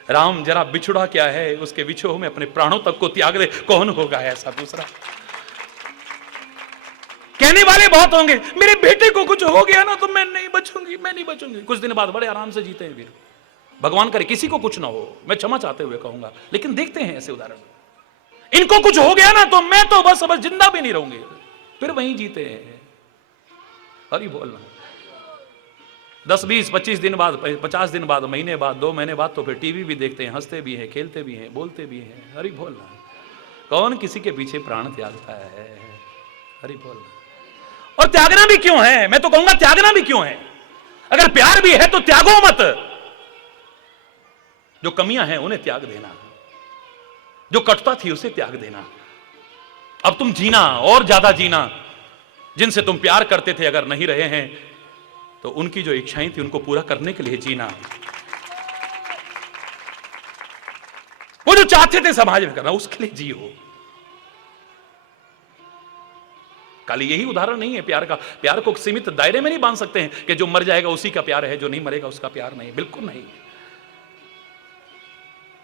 राम जरा बिछुड़ा क्या है, उसके विछोह में अपने प्राणों तक को त्याग दे। कौन होगा ऐसा दूसरा? कहने वाले बहुत होंगे, मेरे बेटे को कुछ हो गया ना तो मैं नहीं बचूंगी, मैं नहीं बचूंगी। कुछ दिन बाद बड़े आराम से जीते हैं वीर। भगवान करे किसी को कुछ ना हो, मैं क्षमा चाहते हुए कहूंगा, लेकिन देखते हैं ऐसे उदाहरण। इनको कुछ हो गया ना तो मैं तो बस जिंदा भी नहीं रहूंगी, फिर वहीं जीते हैं। हरि बोलना। 10, 20, 25 दिन बाद, 50 दिन बाद, महीने बाद, 2 महीने बाद तो फिर टीवी भी देखते हैं, हंसते भी हैं, खेलते भी हैं, बोलते भी हैं। हरि बोलना। कौन किसी के पीछे प्राण त्यागता है? हरि बोलना। और त्यागना भी क्यों है? मैं तो कहूंगा त्यागना भी क्यों है? अगर प्यार भी है तो त्यागो मत। जो कमियां हैं उन्हें त्याग देना, जो कटुता थी उसे त्याग देना। अब तुम जीना और ज्यादा जीना। जिनसे तुम प्यार करते थे अगर नहीं रहे हैं तो उनकी जो इच्छाएं थी उनको पूरा करने के लिए जीना। वो जो चाहते थे समाज में करना, उसके लिए जियो। खाली यही उदाहरण नहीं है प्यार का। प्यार को सीमित दायरे में नहीं बांध सकते हैं कि जो मर जाएगा उसी का प्यार है, जो नहीं मरेगा उसका प्यार नहीं। बिल्कुल नहीं।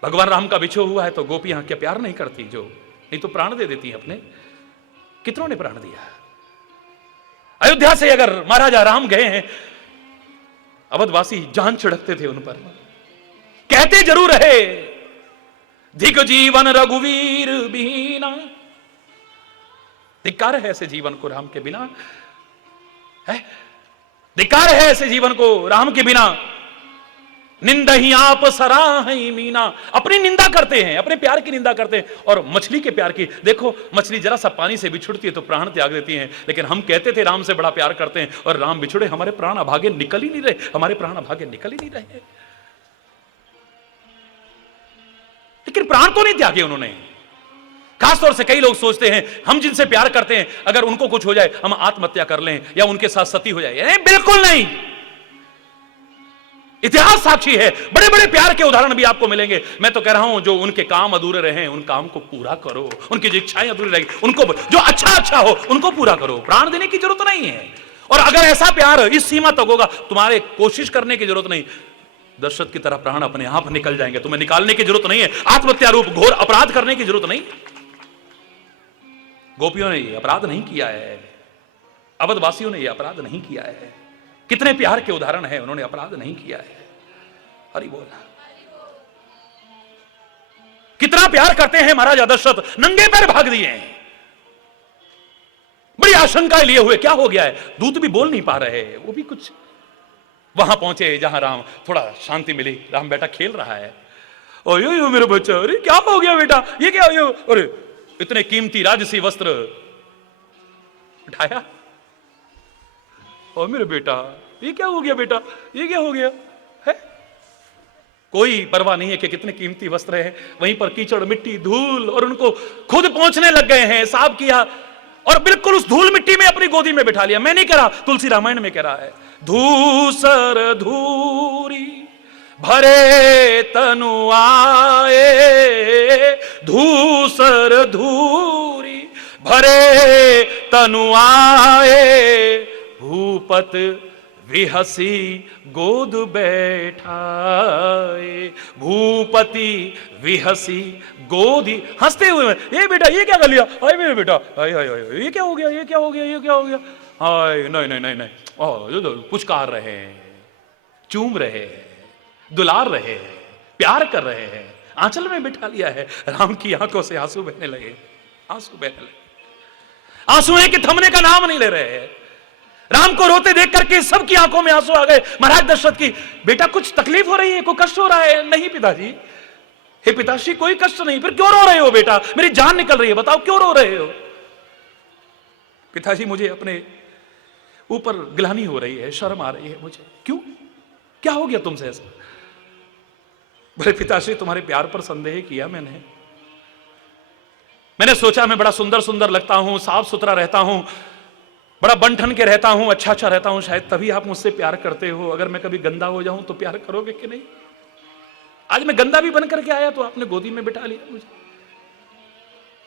भगवान राम का बिछो हुआ है तो गोपियां क्या प्यार नहीं करती? जो नहीं तो प्राण दे देती हैं अपने। कितनों ने प्राण दिया? अयोध्या से अगर महाराजा राम गए हैं, अवधवासी जान छिड़कते थे उन पर। कहते जरूर रहे, धिक जीवन रघुवीर बीना। धिक्कार है ऐसे जीवन को राम के बिना, है धिक्कार है ऐसे जीवन को राम के बिना। निंदहि आप सराहि मीना। अपनी निंदा करते हैं, अपने प्यार की निंदा करते हैं। और मछली के प्यार की देखो, मछली जरा सा पानी से बिछुड़ती है तो प्राण त्याग देती है। लेकिन हम कहते थे राम से बड़ा प्यार करते हैं, और राम बिछुड़े, हमारे प्राण अभागे निकल ही नहीं रहे, हमारे प्राण अभागे निकल ही नहीं रहे। लेकिन प्राण तो नहीं त्यागे उन्होंने। खासतौर से कई लोग सोचते हैं हम जिनसे प्यार करते हैं अगर उनको कुछ हो जाए हम आत्महत्या कर लें या उनके साथ सती हो जाए। नहीं, बिल्कुल नहीं। इतिहास साक्षी है, बड़े बड़े प्यार के उदाहरण भी आपको मिलेंगे। मैं तो कह रहा हूं जो उनके काम अधूरे रहे उन काम को पूरा करो। उनकी जो इच्छाएं अधूरी रहेगी उनको, जो अच्छा हो उनको पूरा करो। प्राण देने की जरूरत नहीं है। और अगर ऐसा प्यार इस सीमा तक होगा, तुम्हारे कोशिश करने की जरूरत नहीं। दशरथ की तरह प्राण अपने आप निकल जाएंगे, तुम्हें निकालने की जरूरत नहीं है। आत्महत्या रूप घोर अपराध करने की जरूरत नहीं। गोपियों ने यह अपराध नहीं किया है, अवधवासियों ने यह अपराध नहीं किया है। कितने प्यार के उदाहरण हैं, उन्होंने अपराध नहीं किया है। हरि बोल। कितना प्यार करते हैं महाराजा दशरथ, नंगे पैर भाग दिए हैं। बड़ी आशंकाएं लिए हुए, क्या हो गया है? दूत भी बोल नहीं पा रहे, वो भी कुछ वहां पहुंचे जहां राम, थोड़ा शांति मिली। राम बेटा खेल रहा है। ओयो मेरा बच्चा, अरे क्या हो गया बेटा, ये क्या हो? अरे इतने कीमती राजसी वस्त्र उठाया। ओ मेरे बेटा, ये क्या हो गया बेटा, ये क्या हो गया है? कोई परवाह नहीं है कि कितने कीमती वस्त्र हैं, वहीं पर कीचड़ मिट्टी धूल, और उनको खुद पहुंचने लग गए हैं, साफ किया और बिल्कुल उस धूल मिट्टी में अपनी गोदी में बिठा लिया। मैं नहीं कह रहा, तुलसी रामायण में कह रहा है, धूसर धूरी भरे तनु आए, धूसर धूरी भरे तनु आए, भूपत विहसी गोद बैठाए, भूपति विहसी गोदी, हंसते हुए, ये बेटा ये क्या कर लिया, आए मेरे बेटा, आए आए आए, ये क्या हो गया, ये क्या हो गया, ये क्या हो गया, आए नहीं नहीं नहीं नहीं, पुचकार रहे हैं, चूम रहे हैं, दुलार रहे हैं, प्यार कर रहे हैं, आंचल में बिठा लिया है। राम की आंखों से आंसू बहने लगे, आंसू बहने लगे, आंसू है कि थमने का नाम नहीं ले रहे हैं। राम को रोते देख करके सबकी आंखों में आंसू आ गए। महाराज दशरथ की, बेटा कुछ तकलीफ हो रही है, कोई कष्ट हो रहा है? नहीं पिताजी, हे पिताश्री कोई कष्ट नहीं। फिर क्यों रो रहे हो बेटा, मेरी जान निकल रही है, बताओ क्यों रो रहे हो? पिताजी मुझे अपने ऊपर गिलानी हो रही है, शर्म आ रही है मुझे। क्यों, क्या हो गया तुमसे ऐसा? बोले पिताश्री तुम्हारे प्यार पर संदेह किया मैंने सोचा मैं बड़ा सुंदर सुंदर लगता हूं, साफ सुथरा रहता हूं, बड़ा बन ठन के रहता हूं, अच्छा रहता हूं, शायद तभी आप मुझसे प्यार करते हो। अगर मैं कभी गंदा हो जाऊं तो प्यार करोगे कि नहीं? आज मैं गंदा भी बन करके आया तो आपने गोदी में बिठा लिया मुझे,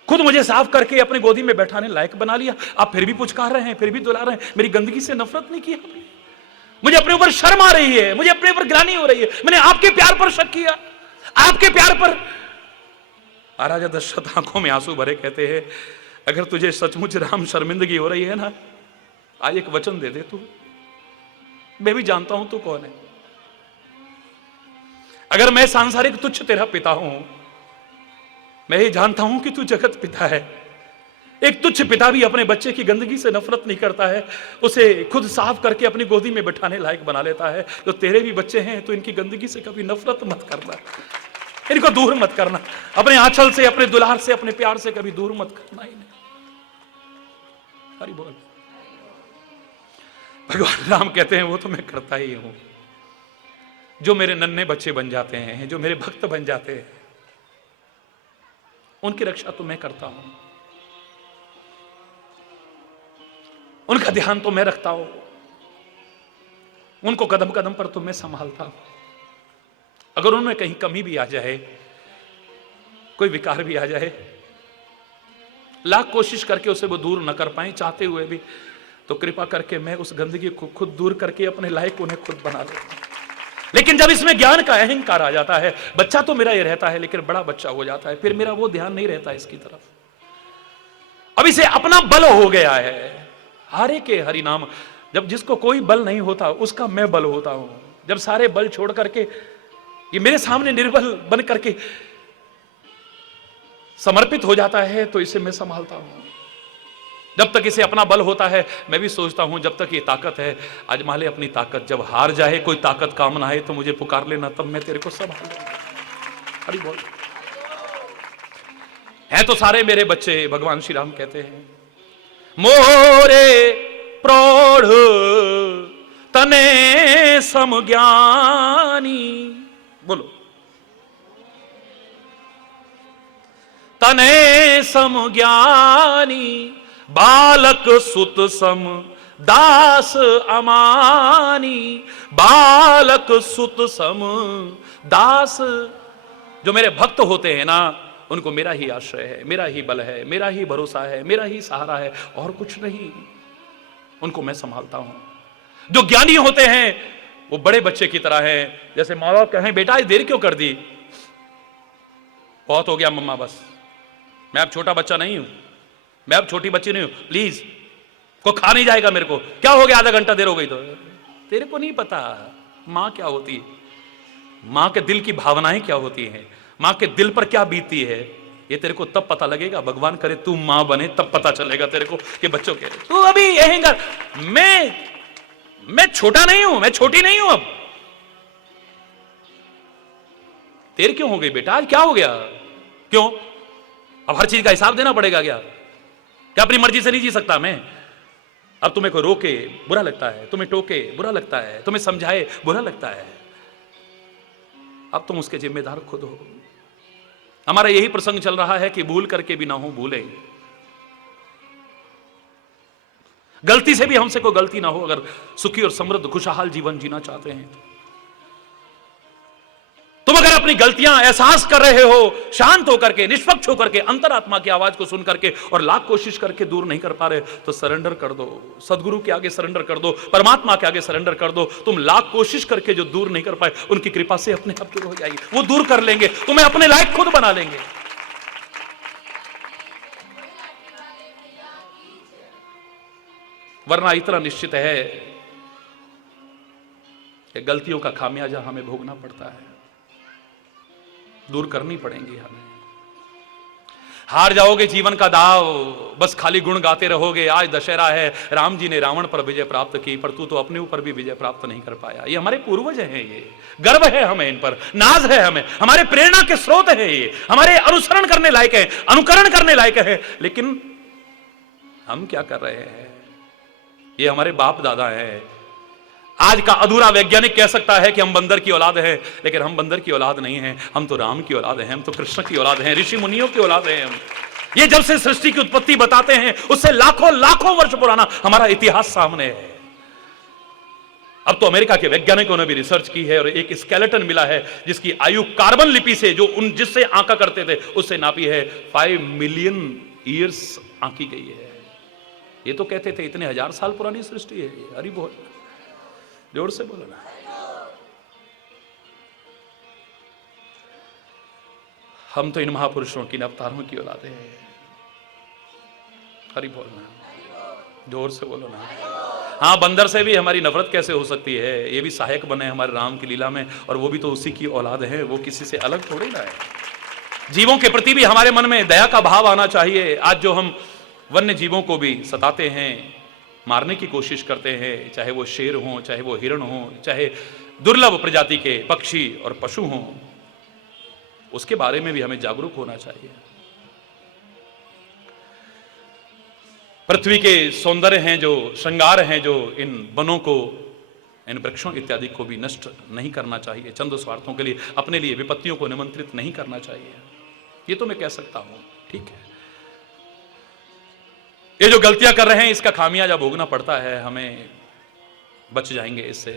खुद मुझे साफ करके अपनी गोदी में बैठाने लायक बना लिया। आप फिर भी पुचकार रहे हैं, फिर भी दुला रहे हैं। मेरी गंदगी से नफरत नहीं की आपने? मुझे अपने ऊपर शर्म आ रही है, मुझे अपने ऊपर ग्लानि हो रही है। मैंने आपके प्यार पर शक किया, आपके प्यार पर। महाराजा दशरथ आंखों में आंसू भरे कहते हैं, अगर तुझे सचमुच राम शर्मिंदगी हो रही है ना, आज एक वचन दे दे तू, मैं भी जानता हूं तू कौन है। अगर मैं सांसारिक तुच्छ तेरा पिता हूं, मैं ये जानता हूं कि तू जगत पिता है। एक तुच्छ पिता भी अपने बच्चे की गंदगी से नफरत नहीं करता है, उसे खुद साफ करके अपनी गोदी में बिठाने लायक बना लेता है। तो तेरे भी बच्चे हैं तो इनकी गंदगी से कभी नफरत मत करना, इनको दूर मत करना, अपने आंचल से, अपने दुलार से, अपने प्यार से कभी दूर मत करना इन्हें। हरि बोल। भगवान राम कहते हैं वो तो मैं करता ही हूं। जो मेरे नन्हे बच्चे बन जाते हैं, जो मेरे भक्त बन जाते हैं, उनकी रक्षा तो मैं करता हूं, उनका ध्यान तो मैं रखता हूं, उनको कदम कदम पर तो मैं संभालता हूं। अगर उनमें कहीं कमी भी आ जाए, कोई विकार भी आ जाए, लाख कोशिश करके उसे वो दूर न कर पाए चाहते हुए भी, तो कृपा करके मैं उस गंदगी को खुद दूर करके अपने लायक उन्हें खुद बना लेता हूं। लेकिन जब इसमें ज्ञान का अहंकार आ जाता है, बच्चा तो मेरा ये रहता है लेकिन बड़ा बच्चा हो जाता है, फिर मेरा वो ध्यान नहीं रहता इसकी तरफ। अब इसे अपना बल हो गया है, हारे के हरि नाम। जब जिसको कोई बल नहीं होता उसका मैं बल होता हूं। जब सारे बल छोड़ करके ये मेरे सामने निर्बल बन करके समर्पित हो जाता है तो इसे मैं संभालता हूं। जब तक इसे अपना बल होता है, मैं भी सोचता हूं जब तक ये ताकत है, आजमा ले अपनी ताकत। जब हार जाए, कोई ताकत काम ना आए तो मुझे पुकार लेना, तब मैं तेरे को संभाल लूंगा। हरि बोल। हैं तो सारे मेरे बच्चे, भगवान श्री राम कहते हैं, मोरे प्रौढ़ तने समज्ञानी। बोलो, तने समज्ञानी, बालक सुत सम दास अमानी। बालक सुत सम दास। जो मेरे भक्त होते हैं ना, उनको मेरा ही आश्रय है, मेरा ही बल है, मेरा ही भरोसा है, मेरा ही सहारा है, और कुछ नहीं। उनको मैं संभालता हूं। जो ज्ञानी होते हैं वो बड़े बच्चे की तरह हैं। जैसे माँ बाप कहें, बेटा ये देर क्यों कर दी? बहुत हो गया मम्मा, बस मैं अब छोटा बच्चा नहीं हूं, मैं अब छोटी बच्ची नहीं हूं, प्लीज को खा नहीं जाएगा मेरे को। क्या हो गया, आधा घंटा देर हो गई तो? तेरे को नहीं पता मां क्या होती है, मां के दिल की भावनाएं क्या होती हैं, मां के दिल पर क्या बीतती है। ये तेरे को तब पता लगेगा, भगवान करे तू मां बने तब पता चलेगा तेरे को कि बच्चों के। तू अभी अहंकार, मैं छोटा नहीं हूं, मैं छोटी नहीं हूं। अब देर क्यों हो गई बेटा, आज क्या हो गया? क्यों अब हर चीज का हिसाब देना पड़ेगा क्या? क्या अपनी मर्जी से नहीं जी सकता मैं? अब तुम्हें कोई रोके बुरा लगता है, तुम्हें टोके बुरा लगता है, तुम्हें समझाए बुरा लगता है। अब तुम उसके जिम्मेदार खुद हो। हमारा यही प्रसंग चल रहा है कि भूल करके भी ना हो भूले, गलती से भी हमसे कोई गलती ना हो, अगर सुखी और समृद्ध खुशहाल जीवन जीना चाहते हैं। तुम अगर अपनी गलतियां एहसास कर रहे हो, शांत होकर के, निष्पक्ष होकर के, अंतरात्मा की आवाज को सुन करके और लाख कोशिश करके दूर नहीं कर पा रहे, तो सरेंडर कर दो, सदगुरु के आगे सरेंडर कर दो, परमात्मा के आगे सरेंडर कर दो। तुम लाख कोशिश करके जो दूर नहीं कर पाए, उनकी कृपा से अपने आप दूर हो जाएगी, वो दूर कर लेंगे, तुम्हें अपने लायक खुद बना लेंगे। वरना इतना निश्चित है कि गलतियों का खामियाजा हमें भोगना पड़ता है, दूर करनी पड़ेंगी हमें। हार जाओगे जीवन का दाव, बस खाली गुण गाते रहोगे। आज दशहरा है, राम जी ने रावण पर विजय प्राप्त की, पर तू तो अपने ऊपर भी विजय प्राप्त नहीं कर पाया। ये हमारे पूर्वज हैं, ये गर्व है हमें, इन पर नाज है हमें, हमारे प्रेरणा के स्रोत है, ये हमारे अनुसरण करने लायक है, अनुकरण करने लायक है। लेकिन हम क्या कर रहे हैं? ये हमारे बाप दादा हैं। आज का अधूरा वैज्ञानिक कह सकता है कि हम बंदर की औलाद हैं, लेकिन हम बंदर की औलाद नहीं हैं, हम तो राम की औलाद हैं, हम तो कृष्ण की औलाद हैं, ऋषि मुनियों की औलाद हैं हम। ये जब से सृष्टि की उत्पत्ति बताते हैं, उससे लाखों लाखों वर्ष पुराना हमारा इतिहास सामने है। अब तो अमेरिका के वैज्ञानिकों ने भी रिसर्च की है और एक स्केलेटन मिला है जिसकी आयु कार्बन लिपि से, जो उन जिससे आंका करते थे, उससे नापी है 5 मिलियन ईयर्स आंकी गई है। ये तो कहते थे इतने हजार साल पुरानी सृष्टि है। अरे बोल, जोर से बोलो ना। हम तो इन महापुरुषों की, अवतारों की औलादे हैं। हरि बोलना, जोर से बोलो ना। हाँ, बंदर से भी हमारी नफरत कैसे हो सकती है? ये भी सहायक बने हमारे राम की लीला में, और वो भी तो उसी की औलाद है, वो किसी से अलग थोड़ी ना है। जीवों के प्रति भी हमारे मन में दया का भाव आना चाहिए। आज जो हम वन्य जीवों को भी सताते हैं, मारने की कोशिश करते हैं, चाहे वो शेर हो, चाहे वो हिरण हो, चाहे दुर्लभ प्रजाति के पक्षी और पशु हों, उसके बारे में भी हमें जागरूक होना चाहिए। पृथ्वी के सौंदर्य हैं, जो श्रृंगार हैं, जो इन वनों को, इन वृक्षों इत्यादि को भी नष्ट नहीं करना चाहिए। चंद स्वार्थों के लिए, अपने लिए विपत्तियों को निमंत्रित नहीं करना चाहिए। ये तो मैं कह सकता हूं, ठीक है। ये जो गलतियां कर रहे हैं, इसका खामियाजा भोगना पड़ता है, हमें बच जाएंगे इससे।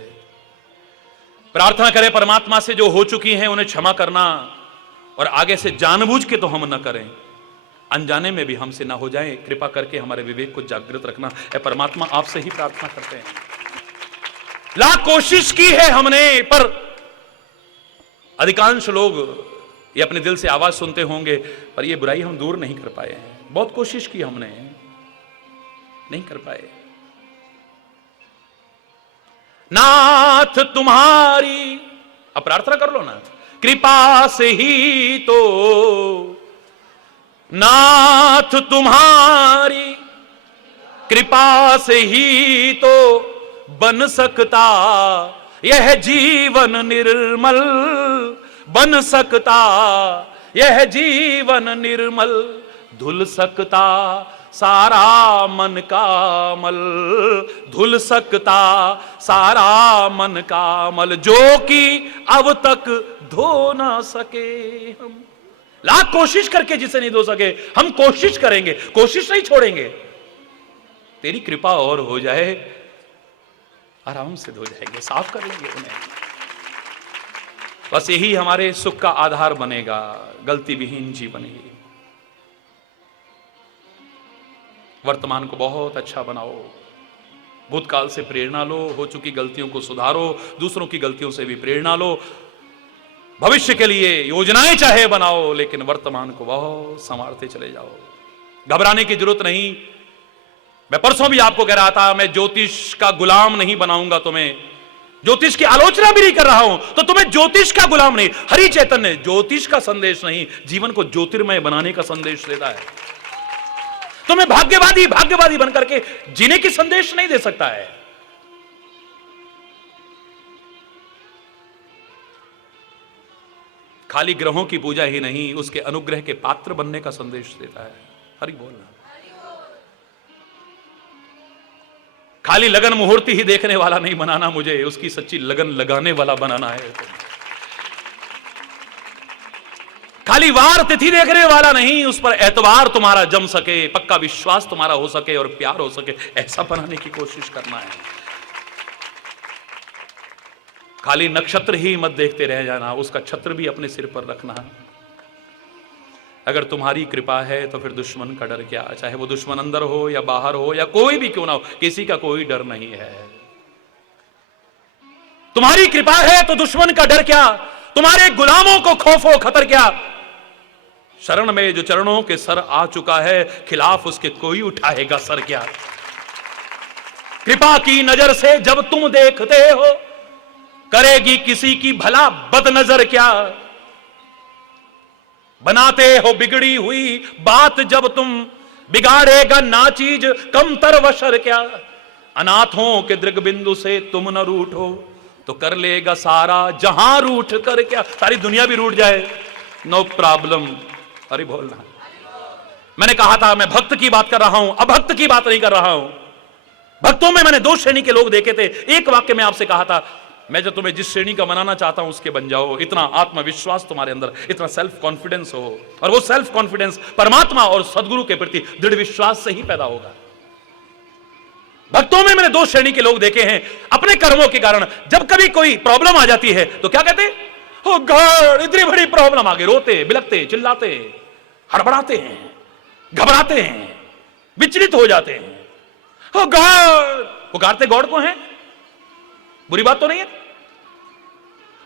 प्रार्थना करें परमात्मा से, जो हो चुकी हैं उन्हें क्षमा करना, और आगे से जानबूझ के तो हम न करें, अनजाने में भी हमसे ना हो जाए। कृपा करके हमारे विवेक को जागृत रखना। ऐ परमात्मा, आपसे ही प्रार्थना करते हैं। लाख कोशिश की है हमने, पर अधिकांश लोग ये अपने दिल से आवाज सुनते होंगे, पर ये बुराई हम दूर नहीं कर पाए हैं। बहुत कोशिश की हमने, नहीं कर पाए। नाथ तुम्हारी, अब प्रार्थना कर लो ना, कृपा से ही तो, नाथ तुम्हारी कृपा से ही तो बन सकता यह जीवन निर्मल, बन सकता यह जीवन निर्मल, धुल सकता सारा मन का मल, धुल सकता सारा मन का मल, जो कि अब तक धो ना सके हम। लाख कोशिश करके जिसे नहीं धो सके, हम कोशिश करेंगे, कोशिश नहीं छोड़ेंगे। तेरी कृपा और हो जाए, आराम से धो जाएंगे, साफ कर लेंगे उन्हें। बस यही हमारे सुख का आधार बनेगा, गलती विहीन जीवन ही। वर्तमान को बहुत अच्छा बनाओ, भूतकाल से प्रेरणा लो, हो चुकी गलतियों को सुधारो, दूसरों की गलतियों से भी प्रेरणा लो, भविष्य के लिए योजनाएं चाहे बनाओ, लेकिन वर्तमान को बहुत संवारते चले जाओ। घबराने की जरूरत नहीं। मैं परसों भी आपको कह रहा था, मैं ज्योतिष का गुलाम नहीं बनाऊंगा तुम्हें, ज्योतिष की आलोचना भी नहीं कर रहा हूं, तो तुम्हें ज्योतिष का गुलाम नहीं। हरि चैतन्य ज्योतिष का संदेश नहीं, जीवन को ज्योतिर्मय बनाने का संदेश देता है। तुम्हें भाग्यवादी भाग्यवादी बनकर के जीने की संदेश नहीं दे सकता है। खाली ग्रहों की पूजा ही नहीं, उसके अनुग्रह के पात्र बनने का संदेश देता है। हरि बोलना। खाली लगन मुहूर्ति ही देखने वाला नहीं बनाना मुझे, उसकी सच्ची लगन लगाने वाला बनाना है। खाली वार तिथि देखने वाला नहीं, उस पर एतबार तुम्हारा जम सके, पक्का विश्वास तुम्हारा हो सके और प्यार हो सके, ऐसा बनाने की कोशिश करना है। खाली नक्षत्र ही मत देखते रह जाना, उसका छत्र भी अपने सिर पर रखना। अगर तुम्हारी कृपा है तो फिर दुश्मन का डर क्या, चाहे वो दुश्मन अंदर हो या बाहर हो या कोई भी क्यों ना हो, किसी का कोई डर नहीं है। तुम्हारी कृपा है तो दुश्मन का डर क्या, तुम्हारे गुलामों को खौफो खतर क्या। शरण में जो चरणों के सर आ चुका है, खिलाफ उसके कोई उठाएगा सर क्या। कृपा की नजर से जब तुम देखते हो, करेगी किसी की भला बदनजर क्या। बनाते हो बिगड़ी हुई बात जब तुम, बिगाड़ेगा ना चीज कमतर वशर क्या। अनाथों के दृग बिंदु से तुम न रूठो, तो कर लेगा सारा जहां रूठ कर क्या। सारी दुनिया भी रूठ जाए, नो प्रॉब्लम। अरे बोलना। मैंने कहा था मैं भक्त की बात कर रहा हूं, अभक्त की बात नहीं कर रहा हूं। भक्तों में मैंने दो श्रेणी के लोग देखे थे। एक वाक्य में आपसे कहा था, मैं जो तुम्हें जिस श्रेणी का बनाना चाहता हूं उसके बन जाओ। इतना आत्मविश्वास तुम्हारे अंदर, इतना सेल्फ कॉन्फिडेंस हो, और वो सेल्फ कॉन्फिडेंस परमात्मा और सदगुरु के प्रति दृढ़ विश्वास से ही पैदा होगा। भक्तों में मैंने दो श्रेणी के लोग देखे हैं। अपने कर्मों के कारण जब कभी कोई प्रॉब्लम आ जाती है तो क्या कहते, ओ गॉड इतनी बड़ी प्रॉब्लम आ गई, रोते बिलखते चिल्लाते, हड़बड़ाते हैं, घबराते हैं, विचलित हो जाते हैं। ओ गॉड, पुकारते गॉड को हैं, बुरी बात तो नहीं है।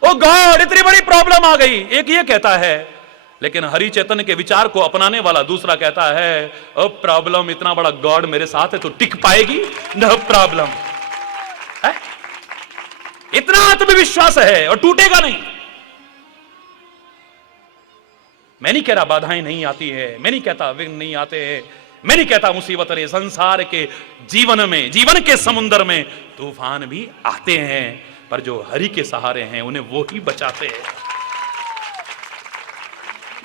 ओ गॉड इतनी बड़ी प्रॉब्लम आ गई, एक ये कहता है, लेकिन हरि चैतन्य के विचार को अपनाने वाला दूसरा कहता है, ओ प्रॉब्लम इतना बड़ा गॉड मेरे साथ है तो टिक पाएगी, नो प्रॉब्लम। इतना आत्मविश्वास है और टूटेगा नहीं। मैं नहीं कह रहा बाधाएं नहीं आती है, मैं नहीं कहता विघ्न नहीं आते हैं, मैं नहीं कहता मुसीबत नहीं, संसार के जीवन में, जीवन के समुद्र में तूफान भी आते हैं, पर जो हरि के सहारे हैं उन्हें वो ही बचाते हैं।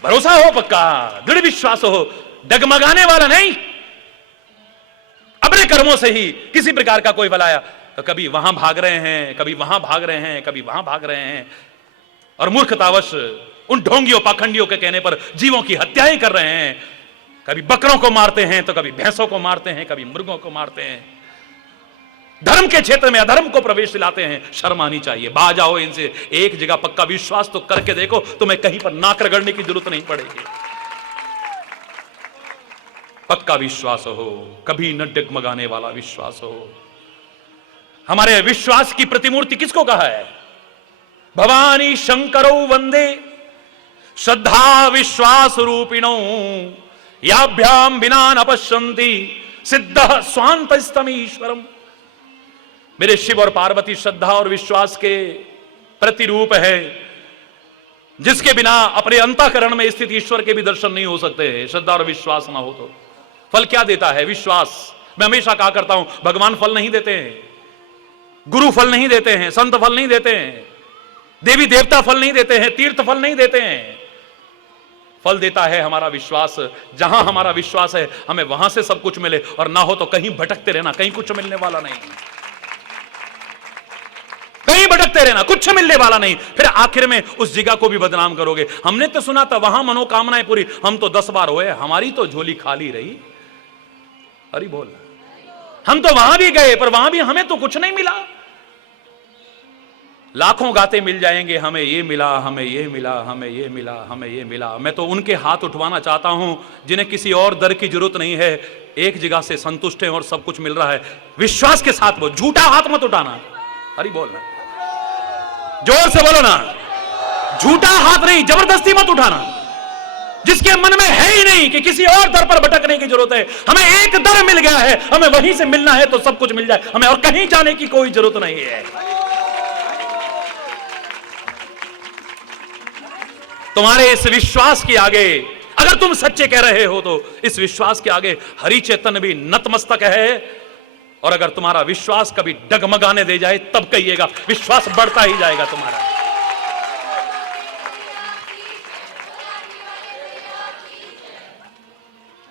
भरोसा हो पक्का, दृढ़ विश्वास हो, डगमगाने वाला नहीं। अपने कर्मों से ही किसी प्रकार का कोई बलाया तो कभी वहां भाग रहे हैं, कभी वहां भाग रहे हैं, कभी वहां भाग रहे हैं, और मूर्खतावश उन ढोंगियों पाखंडियों के कहने पर जीवों की हत्याएं कर रहे हैं। कभी बकरों को मारते हैं तो कभी भैंसों को मारते हैं, कभी मुर्गों को मारते हैं। धर्म के क्षेत्र में अधर्म को प्रवेश दिलाते हैं। शर्म आनी चाहिए, बाज जाओ इनसे। एक जगह पक्का विश्वास तो करके देखो, तुम्हें कहीं पर नाक रगड़ने की जरूरत नहीं पड़ेगी। पक्का विश्वास हो, कभी न डगमगाने वाला विश्वास हो। हमारे विश्वास की प्रतिमूर्ति किसको कहा है? भवानी शंकरो वंदे श्रद्धा विश्वास रूपिणो, याभ्याम बिना न पश्यन्ति सिद्ध स्वांतस्तम ईश्वरम। मेरे शिव और पार्वती श्रद्धा और विश्वास के प्रतिरूप है, जिसके बिना अपने अंतःकरण में स्थित ईश्वर के भी दर्शन नहीं हो सकते। श्रद्धा और विश्वास ना हो तो फल क्या देता है? विश्वास। मैं हमेशा कहा करता हूं, भगवान फल नहीं देते हैं, गुरु फल नहीं देते हैं, संत फल नहीं देते हैं, देवी देवता फल नहीं देते हैं, तीर्थ फल नहीं देते हैं। फल देता है हमारा विश्वास। जहां हमारा विश्वास है हमें वहां से सब कुछ मिले, और ना हो तो कहीं भटकते रहना, कहीं कुछ मिलने वाला नहीं। कहीं भटकते रहना, कुछ मिलने वाला नहीं। फिर आखिर में उस जगह को भी बदनाम करोगे। हमने तो सुना था वहां मनोकामनाएं पूरी, हम तो 10 बार हुए, हमारी तो झोली खाली रही। अरे बोल, हम तो वहां भी गए पर वहां भी हमें तो कुछ नहीं मिला। लाखों गाते मिल जाएंगे, हमें ये मिला, हमें ये मिला, हमें ये मिला, हमें ये मिला। मैं तो उनके हाथ उठवाना चाहता हूं जिन्हें किसी और दर की जरूरत नहीं है, एक जगह से संतुष्ट है और सब कुछ मिल रहा है। विश्वास के साथ वो झूठा हाथ मत उठाना। अरे बोलना, जोर से बोलो ना, झूठा हाथ नहीं, जबरदस्ती मत उठाना। जिसके मन में है ही नहीं कि किसी और दर पर भटकने की जरूरत है, हमें एक दर मिल गया है, हमें वहीं से मिलना है तो सब कुछ मिल जाए, हमें और कहीं जाने की कोई जरूरत नहीं है। तुम्हारे इस विश्वास के आगे, अगर तुम सच्चे कह रहे हो तो इस विश्वास के आगे हरि चैतन्य भी नतमस्तक है। और अगर तुम्हारा विश्वास कभी डगमगाने दे जाए तब कहिएगा, विश्वास बढ़ता ही जाएगा तुम्हारा।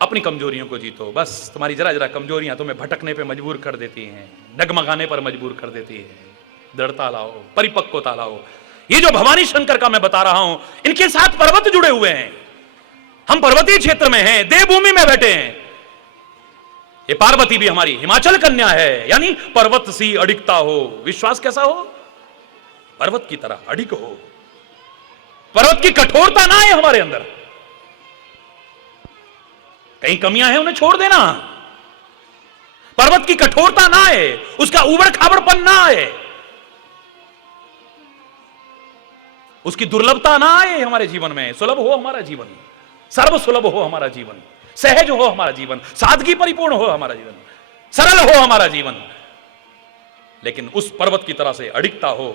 अपनी कमजोरियों को जीतो। बस तुम्हारी जरा जरा कमजोरियां तुम्हें भटकने पे मजबूर कर देती हैं, डगमगाने पर मजबूर कर देती है। दृढ़ता लाओ, परिपक्वता लाओ। ये जो भवानी शंकर का मैं बता रहा हूं, इनके साथ पर्वत जुड़े हुए हैं। हम पर्वतीय क्षेत्र में हैं, देवभूमि में बैठे हैं। ये पार्वती भी हमारी हिमाचल कन्या है, यानी पर्वत सी अडिगता हो। विश्वास कैसा हो? पर्वत की तरह अडिग हो। पर्वत की कठोरता ना आए हमारे अंदर। कहीं कमियां हैं, उन्हें छोड़ देना। पर्वत की कठोरता ना आए, उसका उबड़ खाबड़पन ना आए, उसकी दुर्लभता ना आए हमारे जीवन में। सुलभ हो हमारा जीवन, सर्व सुलभ हो हमारा जीवन, सहज हो हमारा जीवन, सादगी परिपूर्ण हो हमारा जीवन, सरल हो हमारा जीवन। लेकिन उस पर्वत की तरह से अडिगता हो।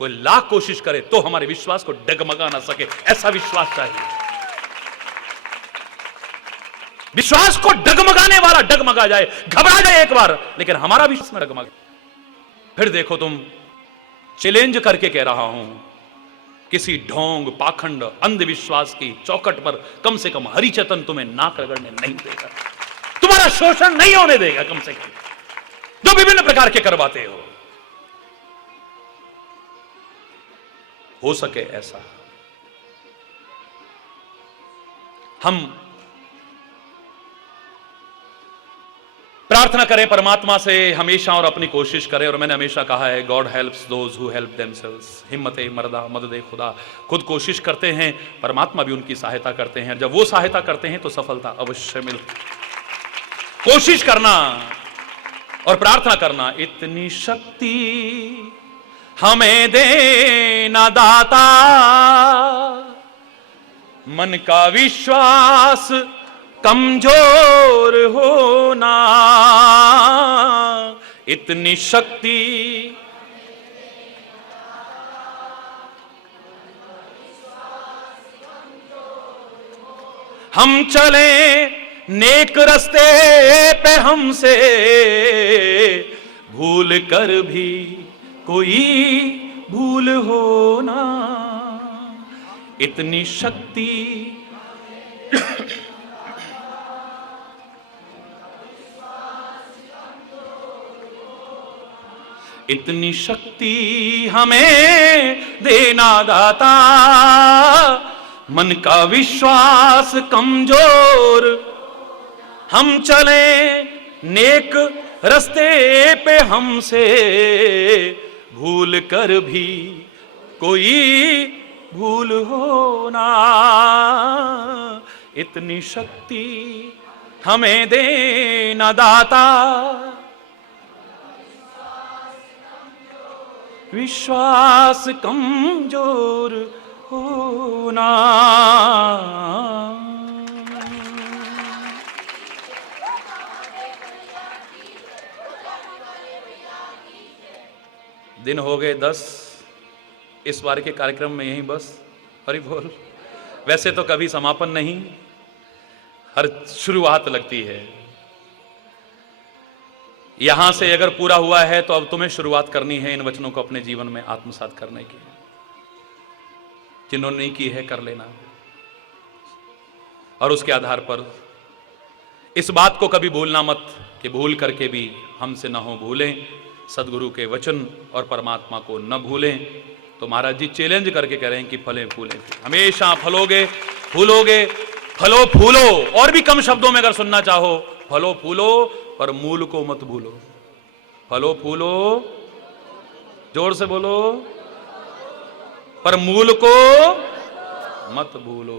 कोई लाख कोशिश करे तो हमारे विश्वास को डगमगा ना सके, ऐसा विश्वास चाहिए। विश्वास को डगमगाने वाला डगमगा जाए, घबरा जाए एक बार, लेकिन हमारा विश्वास न डगमगा। फिर देखो, तुम चैलेंज करके कह रहा हूं, किसी ढोंग, पाखंड, अंधविश्वास की चौखट पर कम से कम हरिचेतन तुम्हें नाक रगड़ने नहीं देगा, तुम्हारा शोषण नहीं होने देगा। कम से कम जो विभिन्न प्रकार के करवाते हो सके ऐसा। हम प्रार्थना करें परमात्मा से हमेशा और अपनी कोशिश करें। और मैंने हमेशा कहा है, God helps those who help themselves. हिम्मते मर्दा मददे खुदा। खुद कोशिश करते हैं, परमात्मा भी उनकी सहायता करते हैं। जब वो सहायता करते हैं तो सफलता अवश्य मिलती। कोशिश करना और प्रार्थना करना। इतनी शक्ति हमें देना दाता, मन का विश्वास कमजोर होना। इतनी शक्ति हम चले नेक रस्ते पे, हमसे भूल कर भी कोई भूल होना। इतनी शक्ति इतनी शक्ति हमें देना दाता, मन का विश्वास कमजोर। हम चले नेक रस्ते पे, हमसे भूल कर भी कोई भूल होना। इतनी शक्ति हमें देना दाता, विश्वास कमजोर होना। दिन हो गए 10 इस बार के कार्यक्रम में, यहीं बस। हरि बोल। वैसे तो कभी समापन नहीं, हर शुरुआत लगती है। यहां से अगर पूरा हुआ है तो अब तुम्हें शुरुआत करनी है इन वचनों को अपने जीवन में आत्मसात करने की। जिन्होंने नहीं की है कर लेना, और उसके आधार पर इस बात को कभी भूलना मत कि भूल करके भी हमसे न हो भूलें, सदगुरु के वचन और परमात्मा को न भूलें। तो महाराज जी चैलेंज करके कह रहे हैं कि फलें फूलें, हमेशा फलोगे फूलोगे, फलो फूलो। और भी कम शब्दों में अगर सुनना चाहो, फलो फूलो पर मूल को मत भूलो। फलो फूलो, जोर से बोलो, पर मूल को मत भूलो।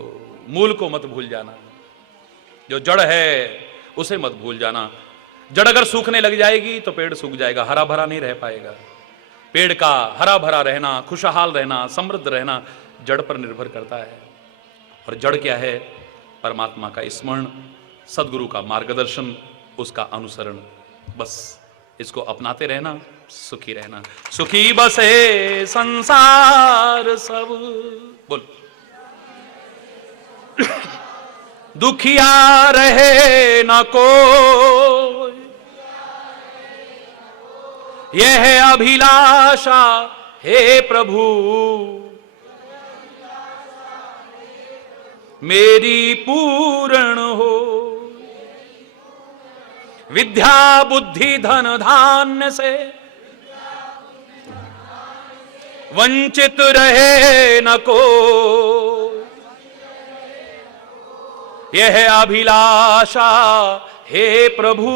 मूल को मत भूल जाना, जो जड़ है उसे मत भूल जाना। जड़ अगर सूखने लग जाएगी तो पेड़ सूख जाएगा, हरा भरा नहीं रह पाएगा। पेड़ का हरा भरा रहना, खुशहाल रहना, समृद्ध रहना जड़ पर निर्भर करता है। और जड़ क्या है? परमात्मा का स्मरण, सदगुरु का मार्गदर्शन, उसका अनुसरण। बस इसको अपनाते रहना, सुखी रहना। सुखी बसे संसार सब, बोल। दुखिया रहे न कोई, यह अभिलाषा हे प्रभु मेरी पूर्ण हो। विद्या बुद्धि धन धान्य से वंचित रहे न को, यह अभिलाषा हे प्रभु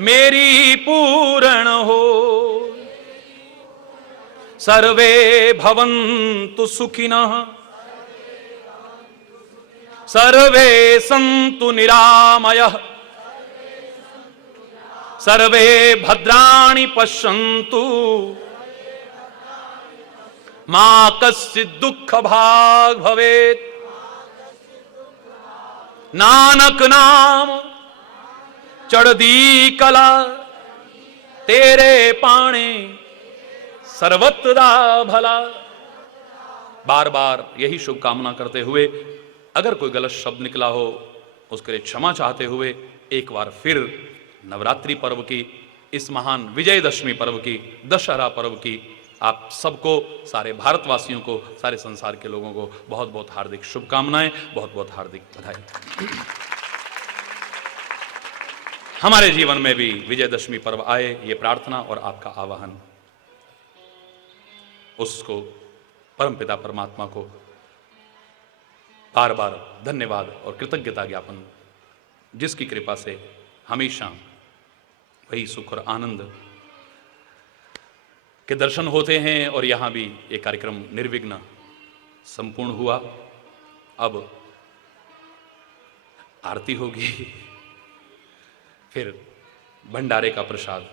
मेरी पूर्ण हो। सर्वे भवन्तु सुखिनः सर्वे सन्तु निरामयः सर्वे भद्राणि पश्यन्तु मा कश्चित् दुःख भाग् भवेत्। नानक नाम चढ़दी कला तेरे पाणे सर्वत्र भला। बार बार यही शुभकामना करते हुए अगर कोई गलत शब्द निकला हो उसके लिए क्षमा चाहते हुए एक बार फिर नवरात्रि पर्व की, इस महान विजयदशमी पर्व की, दशहरा पर्व की आप सबको, सारे भारतवासियों को, सारे संसार के लोगों को बहुत बहुत हार्दिक शुभकामनाएं, बहुत बहुत हार्दिक बधाई। हमारे जीवन में भी विजयदशमी पर्व आए, ये प्रार्थना और आपका आवाहन। उसको परमपिता परमात्मा को बार बार धन्यवाद और कृतज्ञता ज्ञापन, जिसकी कृपा से हमेशा वही सुख और आनंद के दर्शन होते हैं। और यहां भी ये कार्यक्रम निर्विघ्न संपूर्ण हुआ। अब आरती होगी, फिर भंडारे का प्रसाद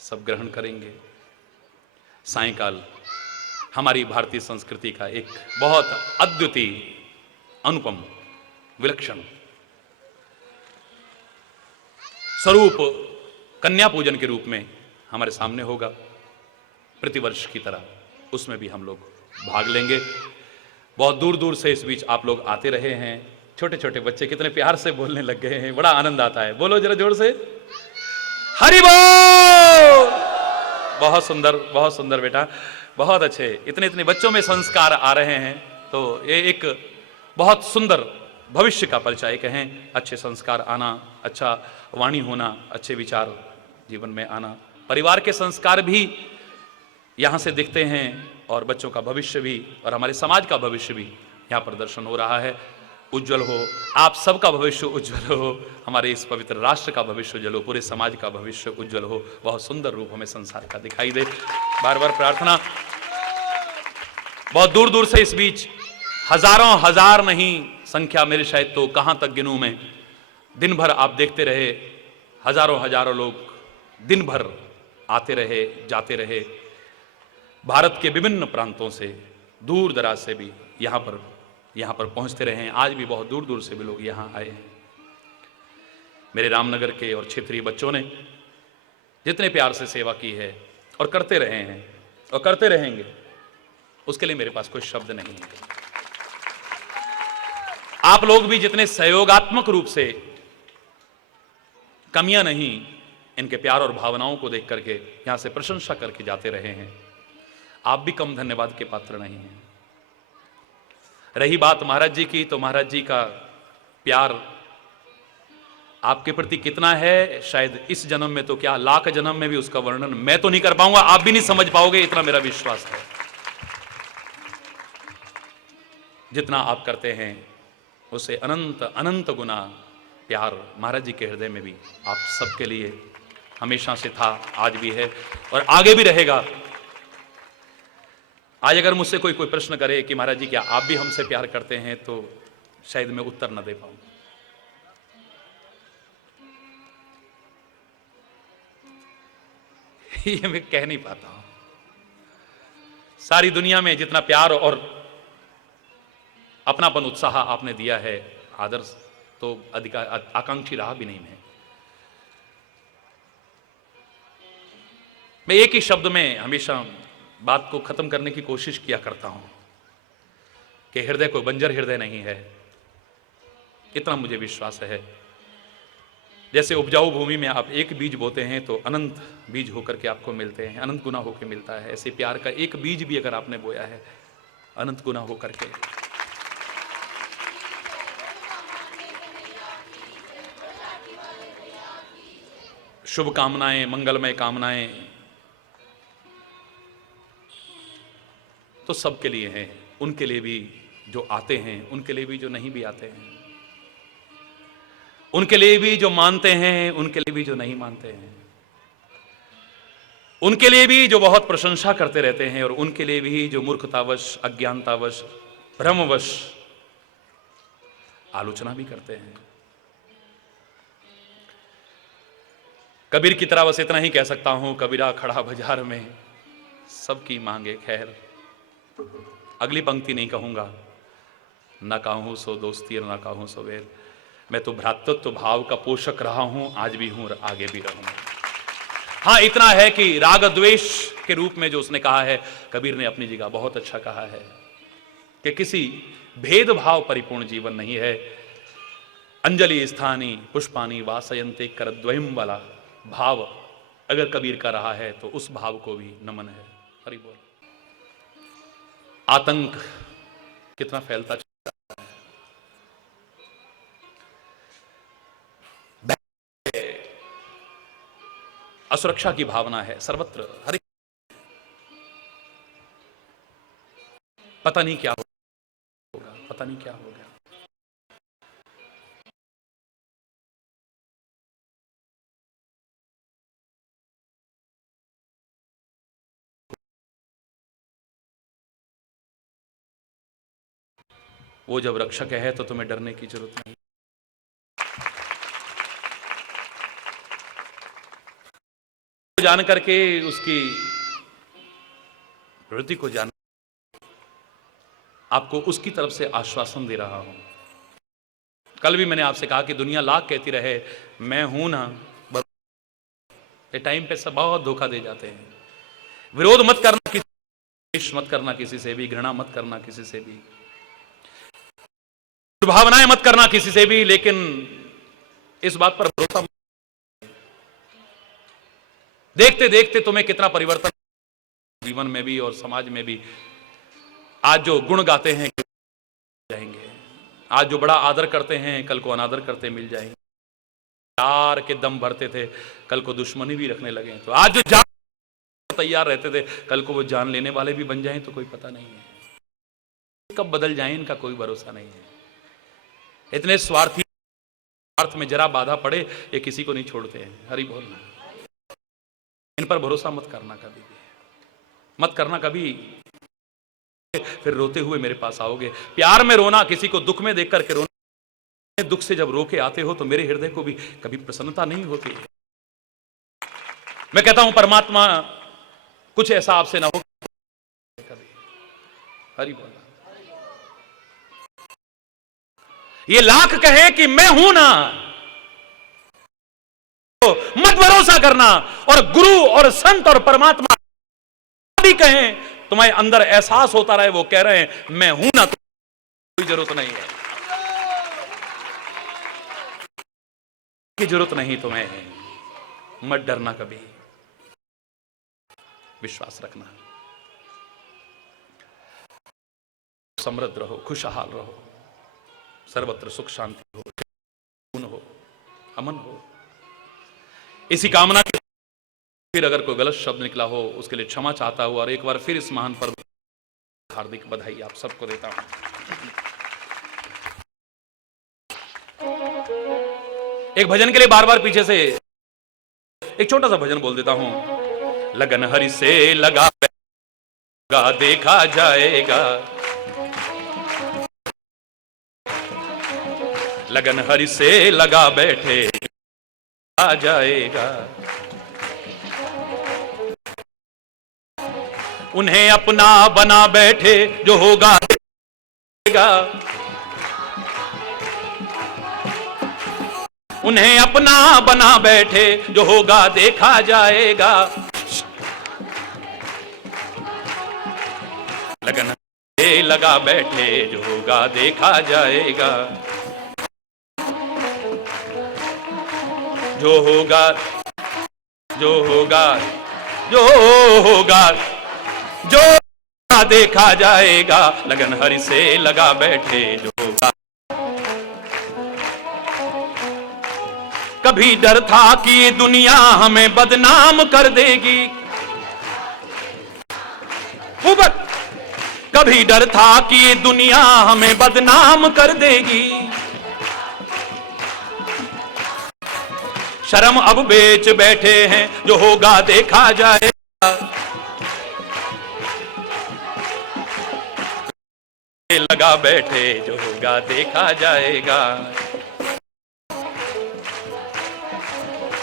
सब ग्रहण करेंगे। सायंकाल हमारी भारतीय संस्कृति का एक बहुत अद्वितीय, अनुपम, विलक्षण स्वरूप कन्या पूजन के रूप में हमारे सामने होगा, प्रतिवर्ष की तरह। उसमें भी हम लोग भाग लेंगे। बहुत दूर दूर से इस बीच आप लोग आते रहे हैं। छोटे छोटे बच्चे कितने प्यार से बोलने लग गए हैं, बड़ा आनंद आता है। बोलो जरा जोर से, हरि बोल। बहुत सुंदर बेटा, बहुत अच्छे। इतने इतने बच्चों में संस्कार आ रहे हैं, तो ये एक बहुत सुंदर भविष्य का परिचय कहें। अच्छे संस्कार आना, अच्छा वाणी होना, अच्छे विचार जीवन में आना, परिवार के संस्कार भी यहाँ से दिखते हैं और बच्चों का भविष्य भी और हमारे समाज का भविष्य भी यहाँ पर दर्शन हो रहा है। उज्जवल हो, आप सबका भविष्य उज्जवल हो, हमारे इस पवित्र राष्ट्र का भविष्य उज्जवल हो, पूरे समाज का भविष्य उज्जवल हो, बहुत सुंदर रूप हमें संसार का दिखाई दे। बार बार प्रार्थना। बहुत दूर दूर से इस बीच हजारों हजार नहीं संख्या, मेरे शायद तो कहां तक गिनूं मैं, दिन भर आप देखते रहे हजारों लोग दिन भर आते रहे, जाते रहे। भारत के विभिन्न प्रांतों से, दूर दराज से भी यहाँ पर पहुँचते रहे हैं। आज भी बहुत दूर दूर से भी लोग यहाँ आए हैं। मेरे रामनगर के और क्षेत्रीय बच्चों ने जितने प्यार से सेवा की है और करते रहे हैं और करते रहेंगे, उसके लिए मेरे पास कोई शब्द नहीं है। आप लोग भी जितने सहयोगात्मक रूप से, कमियां नहीं, इनके प्यार और भावनाओं को देख करके यहां से प्रशंसा करके जाते रहे हैं, आप भी कम धन्यवाद के पात्र नहीं हैं। रही बात महाराज जी की, तो महाराज जी का प्यार आपके प्रति कितना है, शायद इस जन्म में तो क्या लाख जन्म में भी उसका वर्णन मैं तो नहीं कर पाऊंगा, आप भी नहीं समझ पाओगे, इतना मेरा विश्वास है। जितना आप करते हैं उसे अनंत अनंत गुना प्यार महाराज जी के हृदय में भी आप सबके लिए हमेशा से था, आज भी है और आगे भी रहेगा। आज अगर मुझसे कोई प्रश्न करे कि महाराज जी क्या आप भी हमसे प्यार करते हैं, तो शायद मैं उत्तर न दे पाऊं। ये मैं कह नहीं पाता हूं। सारी दुनिया में जितना प्यार और अपनापन, उत्साह आपने दिया है, आदर्श तो आकांक्षी रहा भी नहीं मैं एक ही शब्द में हमेशा बात को खत्म करने की कोशिश किया करता हूं कि हृदय कोई बंजर हृदय नहीं है। इतना मुझे विश्वास है। जैसे उपजाऊ भूमि में आप एक बीज बोते हैं तो अनंत बीज होकर के आपको मिलते हैं, अनंत गुना होकर मिलता है। ऐसे प्यार का एक बीज भी अगर आपने बोया है, अनंत गुना होकर के शुभ कामनाएं, मंगलमय कामनाएं तो सबके लिए हैं, उनके लिए भी जो आते हैं, उनके लिए भी जो नहीं भी आते हैं, उनके लिए भी जो मानते हैं, उनके लिए भी जो नहीं मानते हैं, उनके लिए भी जो बहुत प्रशंसा करते रहते हैं और उनके लिए भी जो मूर्खतावश, अज्ञानतावश, भ्रमवश आलोचना भी करते हैं। कबीर की तरह बस इतना ही कह सकता हूं, कबीरा खड़ा बाजार में सबकी मांगे खैर। अगली पंक्ति नहीं कहूंगा, ना कहूं सो दोस्ती और ना कहूं सो वैर। मैं तो भ्रातृत्व भाव का पोषक रहा हूं, आज भी हूं और आगे भी रहूंगा। हाँ, इतना है कि राग द्वेष के रूप में जो उसने कहा है, कबीर ने अपनी जगह बहुत अच्छा कहा है कि किसी भेदभाव परिपूर्ण जीवन नहीं है। अंजलि स्थानी पुष्पानी वासयंते करद्वयम वाला भाव अगर कबीर का रहा है तो उस भाव को भी नमन है। हरि बोल। आतंक कितना फैलता चलता है, असुरक्षा की भावना है सर्वत्र। हरि पता नहीं क्या होगा, पता नहीं क्या होगा। वो जब रक्षक है तो तुम्हें डरने की जरूरत नहीं। जान करके उसकी प्रवृत्ति को जान आपको उसकी तरफ से आश्वासन दे रहा हूं। कल भी मैंने आपसे कहा कि दुनिया लाख कहती रहे मैं हूं ना, ये टाइम पे सब बहुत धोखा दे जाते हैं। विरोध मत करना, किसी मत करना, किसी से भी घृणा मत करना, किसी से भी दुर्भावनाएं मत करना, किसी से भी, लेकिन इस बात पर भरोसा मत। देखते देखते तुम्हें कितना परिवर्तन जीवन में भी और समाज में भी। आज जो गुण गाते हैं जाएंगे, आज जो बड़ा आदर करते हैं कल को अनादर करते मिल जाएंगे। प्यार के दम भरते थे कल को दुश्मनी भी रखने लगे। तो आज जो जान तैयार रहते थे कल को वो जान लेने वाले भी बन जाएं तो कोई पता नहीं है। कब बदल जाएं इनका कोई भरोसा नहीं है। इतने स्वार्थी, स्वार्थ में जरा बाधा पड़े ये किसी को नहीं छोड़ते हैं। हरि बोल। इन पर भरोसा मत करना, कभी भी मत करना कभी। फिर रोते हुए मेरे पास आओगे। प्यार में रोना, किसी को दुख में देख करके रोना, दुख से जब रो के आते हो तो मेरे हृदय को भी कभी प्रसन्नता नहीं होती। मैं कहता हूं परमात्मा कुछ ऐसा आपसे ना हो कभी। हरि बोल। ये लाख कहे कि मैं हूं ना, तो मत भरोसा करना। और गुरु और संत और परमात्मा भी कहें, तुम्हारे अंदर एहसास होता रहे वो कह रहे हैं मैं हूं ना, तो कोई जरूरत नहीं है, की जरूरत नहीं तुम्हें। मत डरना कभी, विश्वास रखना। समृद्ध रहो, खुशहाल रहो, सर्वत्र सुख शांति हो, अमन हो, इसी कामना के। फिर अगर कोई गलत शब्द निकला हो उसके लिए क्षमा चाहता हूं और एक बार फिर इस महान पर्व हार्दिक बधाई आप सबको देता हूं। एक भजन के लिए बार बार पीछे से एक छोटा सा भजन बोल देता हूं। लगन हरि से लगा देखा जाएगा, लगन हरि से लगा बैठे आ जाएगा। उन्हें अपना बना बैठे जो होगा देगा, उन्हें अपना बना बैठे जो होगा देखा जाएगा। लगन से लगा बैठे जो होगा देखा जाएगा, जो होगा जो होगा जो होगा जो देखा जाएगा। लगन हरि से लगा बैठे जो होगा। कभी डर था कि ये दुनिया हमें बदनाम कर देगी, ऊपर। कभी डर था कि ये दुनिया हमें बदनाम कर देगी, शर्म अब बेच बैठे हैं, जो होगा देखा जाएगा। लगा बैठे, जो होगा देखा जाएगा।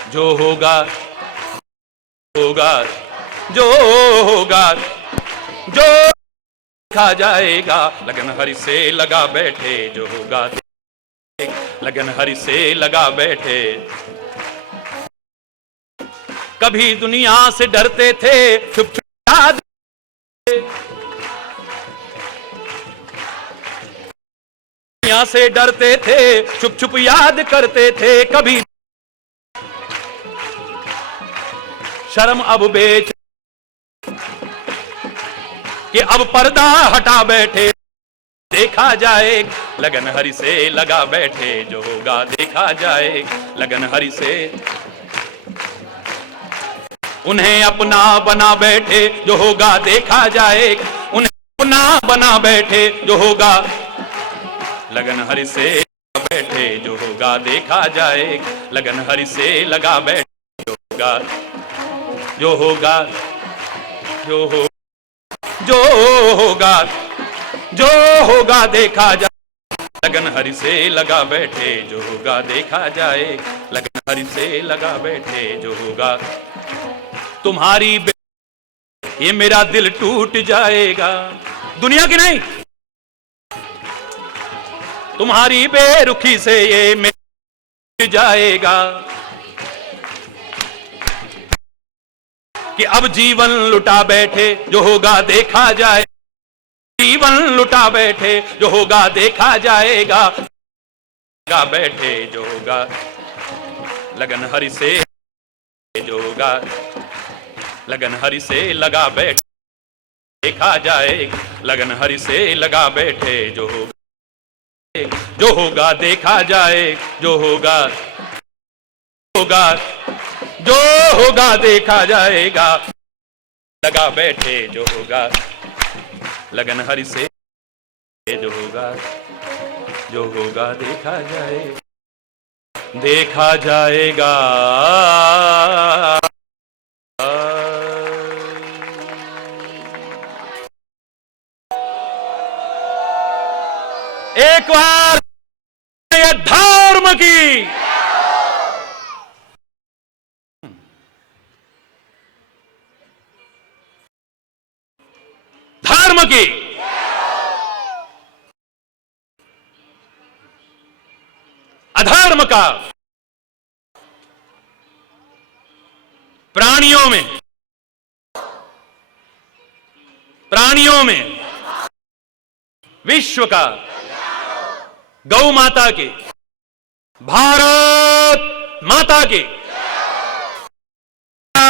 जो होगा होगा, जो होगा जो देखा जाएगा। लगन हरि से लगा बैठे, जो होगा लगन हरि से लगा बैठे। कभी दुनिया से डरते थे, चुप चुप याद, दुनिया से डरते थे, चुप चुप याद करते थे। कभी शर्म अब बेच कि अब पर्दा हटा बैठे, देखा जाए। लगन हरि से लगा बैठे, जो होगा देखा जाए। लगन हरि से उन्हें अपना बना बैठे, जो होगा देखा जाए। उन्हें अपना बना बैठे, जो होगा। लगन हरि से बैठे, जो होगा देखा जाए। लगन हरि से लगा बैठे, जो होगा जो होगा जो हो जो होगा जो होगा देखा जाए। लगन हरि से लगा बैठे, जो होगा देखा जाए। लगन हरि से लगा बैठे, जो होगा। तुम्हारी ये मेरा दिल टूट जाएगा, दुनिया की नहीं, तुम्हारी बेरुखी से ये मेरा जाएगा। कि अब जीवन लुटा बैठे, जो होगा देखा जाए। जीवन लुटा बैठे, जो होगा देखा जाएगा। लगा बैठे, जो होगा। लगन हरि से जो होगा। लगन हरि से लगा बैठे, देखा जाए। लगन हरि से लगा बैठे, जो होगा जो होगा देखा जाए। जो होगा होगा जो होगा देखा जाएगा। लगा बैठे, जो होगा। लगन हरि से जो होगा देखा जाए। देखा जाएगा। एक बार ये धर्म की धर्म की अधर्म का प्राणियों में विश्व का, गौ माता के, भारत माता के,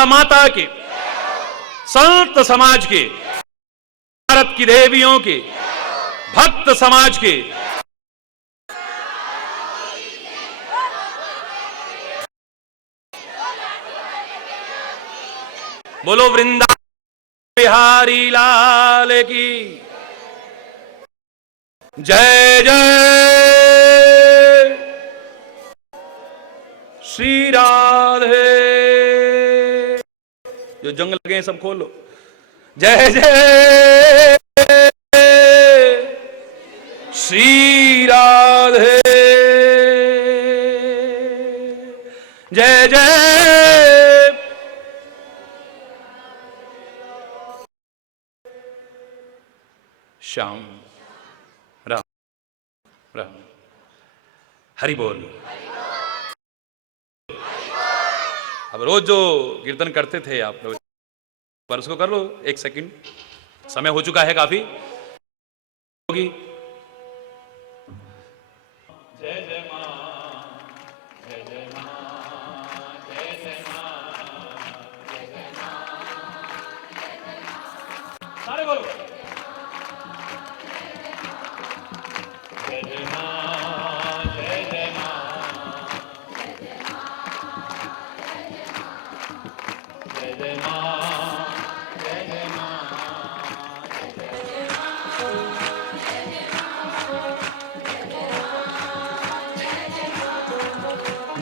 माता के, संत समाज के, भारत की देवियों के, भक्त समाज के, बोलो वृंदावन बिहारी लाल की जय जय। श्री राधे। जो जंग लगे हैं सब खोलो। जय जय श्री राधे। जय जय श्याम राम राम। हरि बोल। अब रोज जो कीर्तन करते थे आप लोग, पर उसको कर लो 1 सेकंड, समय हो चुका है काफी। होगी जय जय मां, जय जय मां, जय जय मां, जय जय मां, जय जय मां। सारे बोलो जय जय मां, जय जय मां, जय जय मां,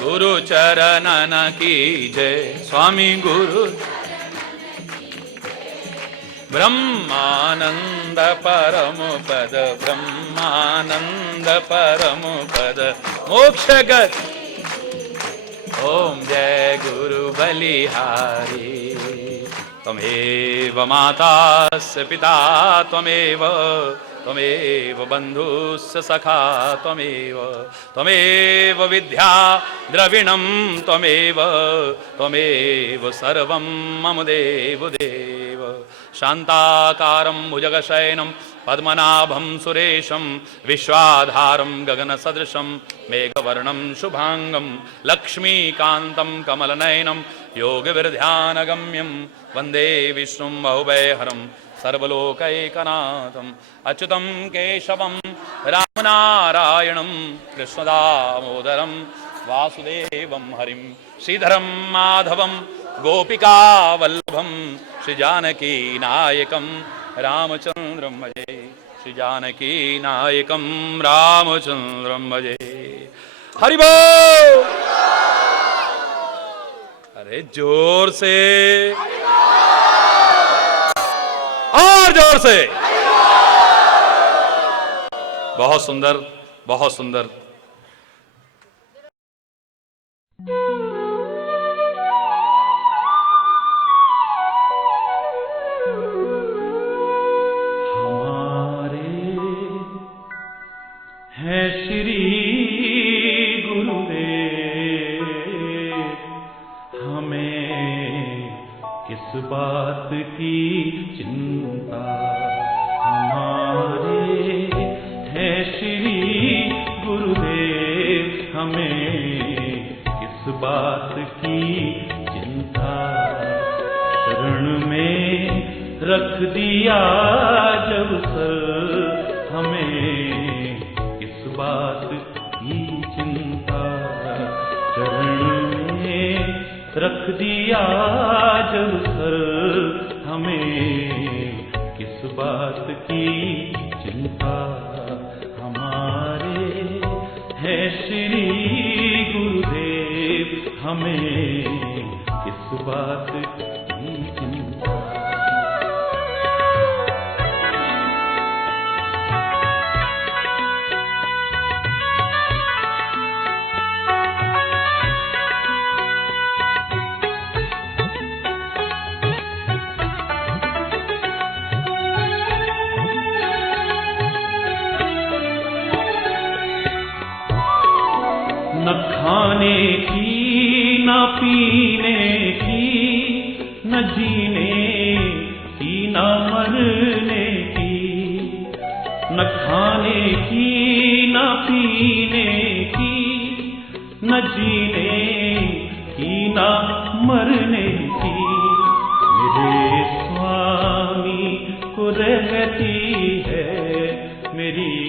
गुरु चरणन की जय स्वामी गुरु ब्रह्मानंद परम पद ब्रह्मानंद परम पद मोक्ष गति ओम जय गुरु बलिहारी त्वमेव मातास्य पिता त्वमेव त्वमेव बन्धुस्य सखा त्वमेव त्वमेव विद्या द्रविणं त्वमेव त्वमेव सर्वं मम देवदेव शान्ताकारं भुजगशयनं पद्मनाभं सुरेशं विश्वाधारं गगनसदृशं मेघवर्णं शुभांगं लक्ष्मीकान्तं कमलनयनं योगविरध्यानगम्यं वन्दे विष्णुं बहुभयहरं सर्वलोकैकनाथम् अच्युतं केशवं रामनारायणं कृष्णदामोदरं वासुदेवं हरिं श्रीधरं माधवं गोपिकावल्लभं श्रीजानकीनायकं रामचन्द्रं भजे श्रीजानकीनायकं रामचन्द्रं भजे हरि बोल। अरे जोर से और जोर से। बहुत सुंदर बहुत सुंदर। हमारे हैं श्री गुरुदेव, हमें किस बात की चिंता। हमारे हैं श्री गुरुदेव, हमें किस बात की चिंता। शरण में रख दिया जब सर, हमें किस बात की चिंता। चरण में रख दिया जब सर, हमें किस बात की चिंता। हमारे हैं श्री गुरुदेव, हमें किस बात की चिंता। न खाने की न पीने की, न जीने की न मरने की। न खाने की न पीने की, न जीने की न मरने की। मेरे स्वामी को रहती है मेरी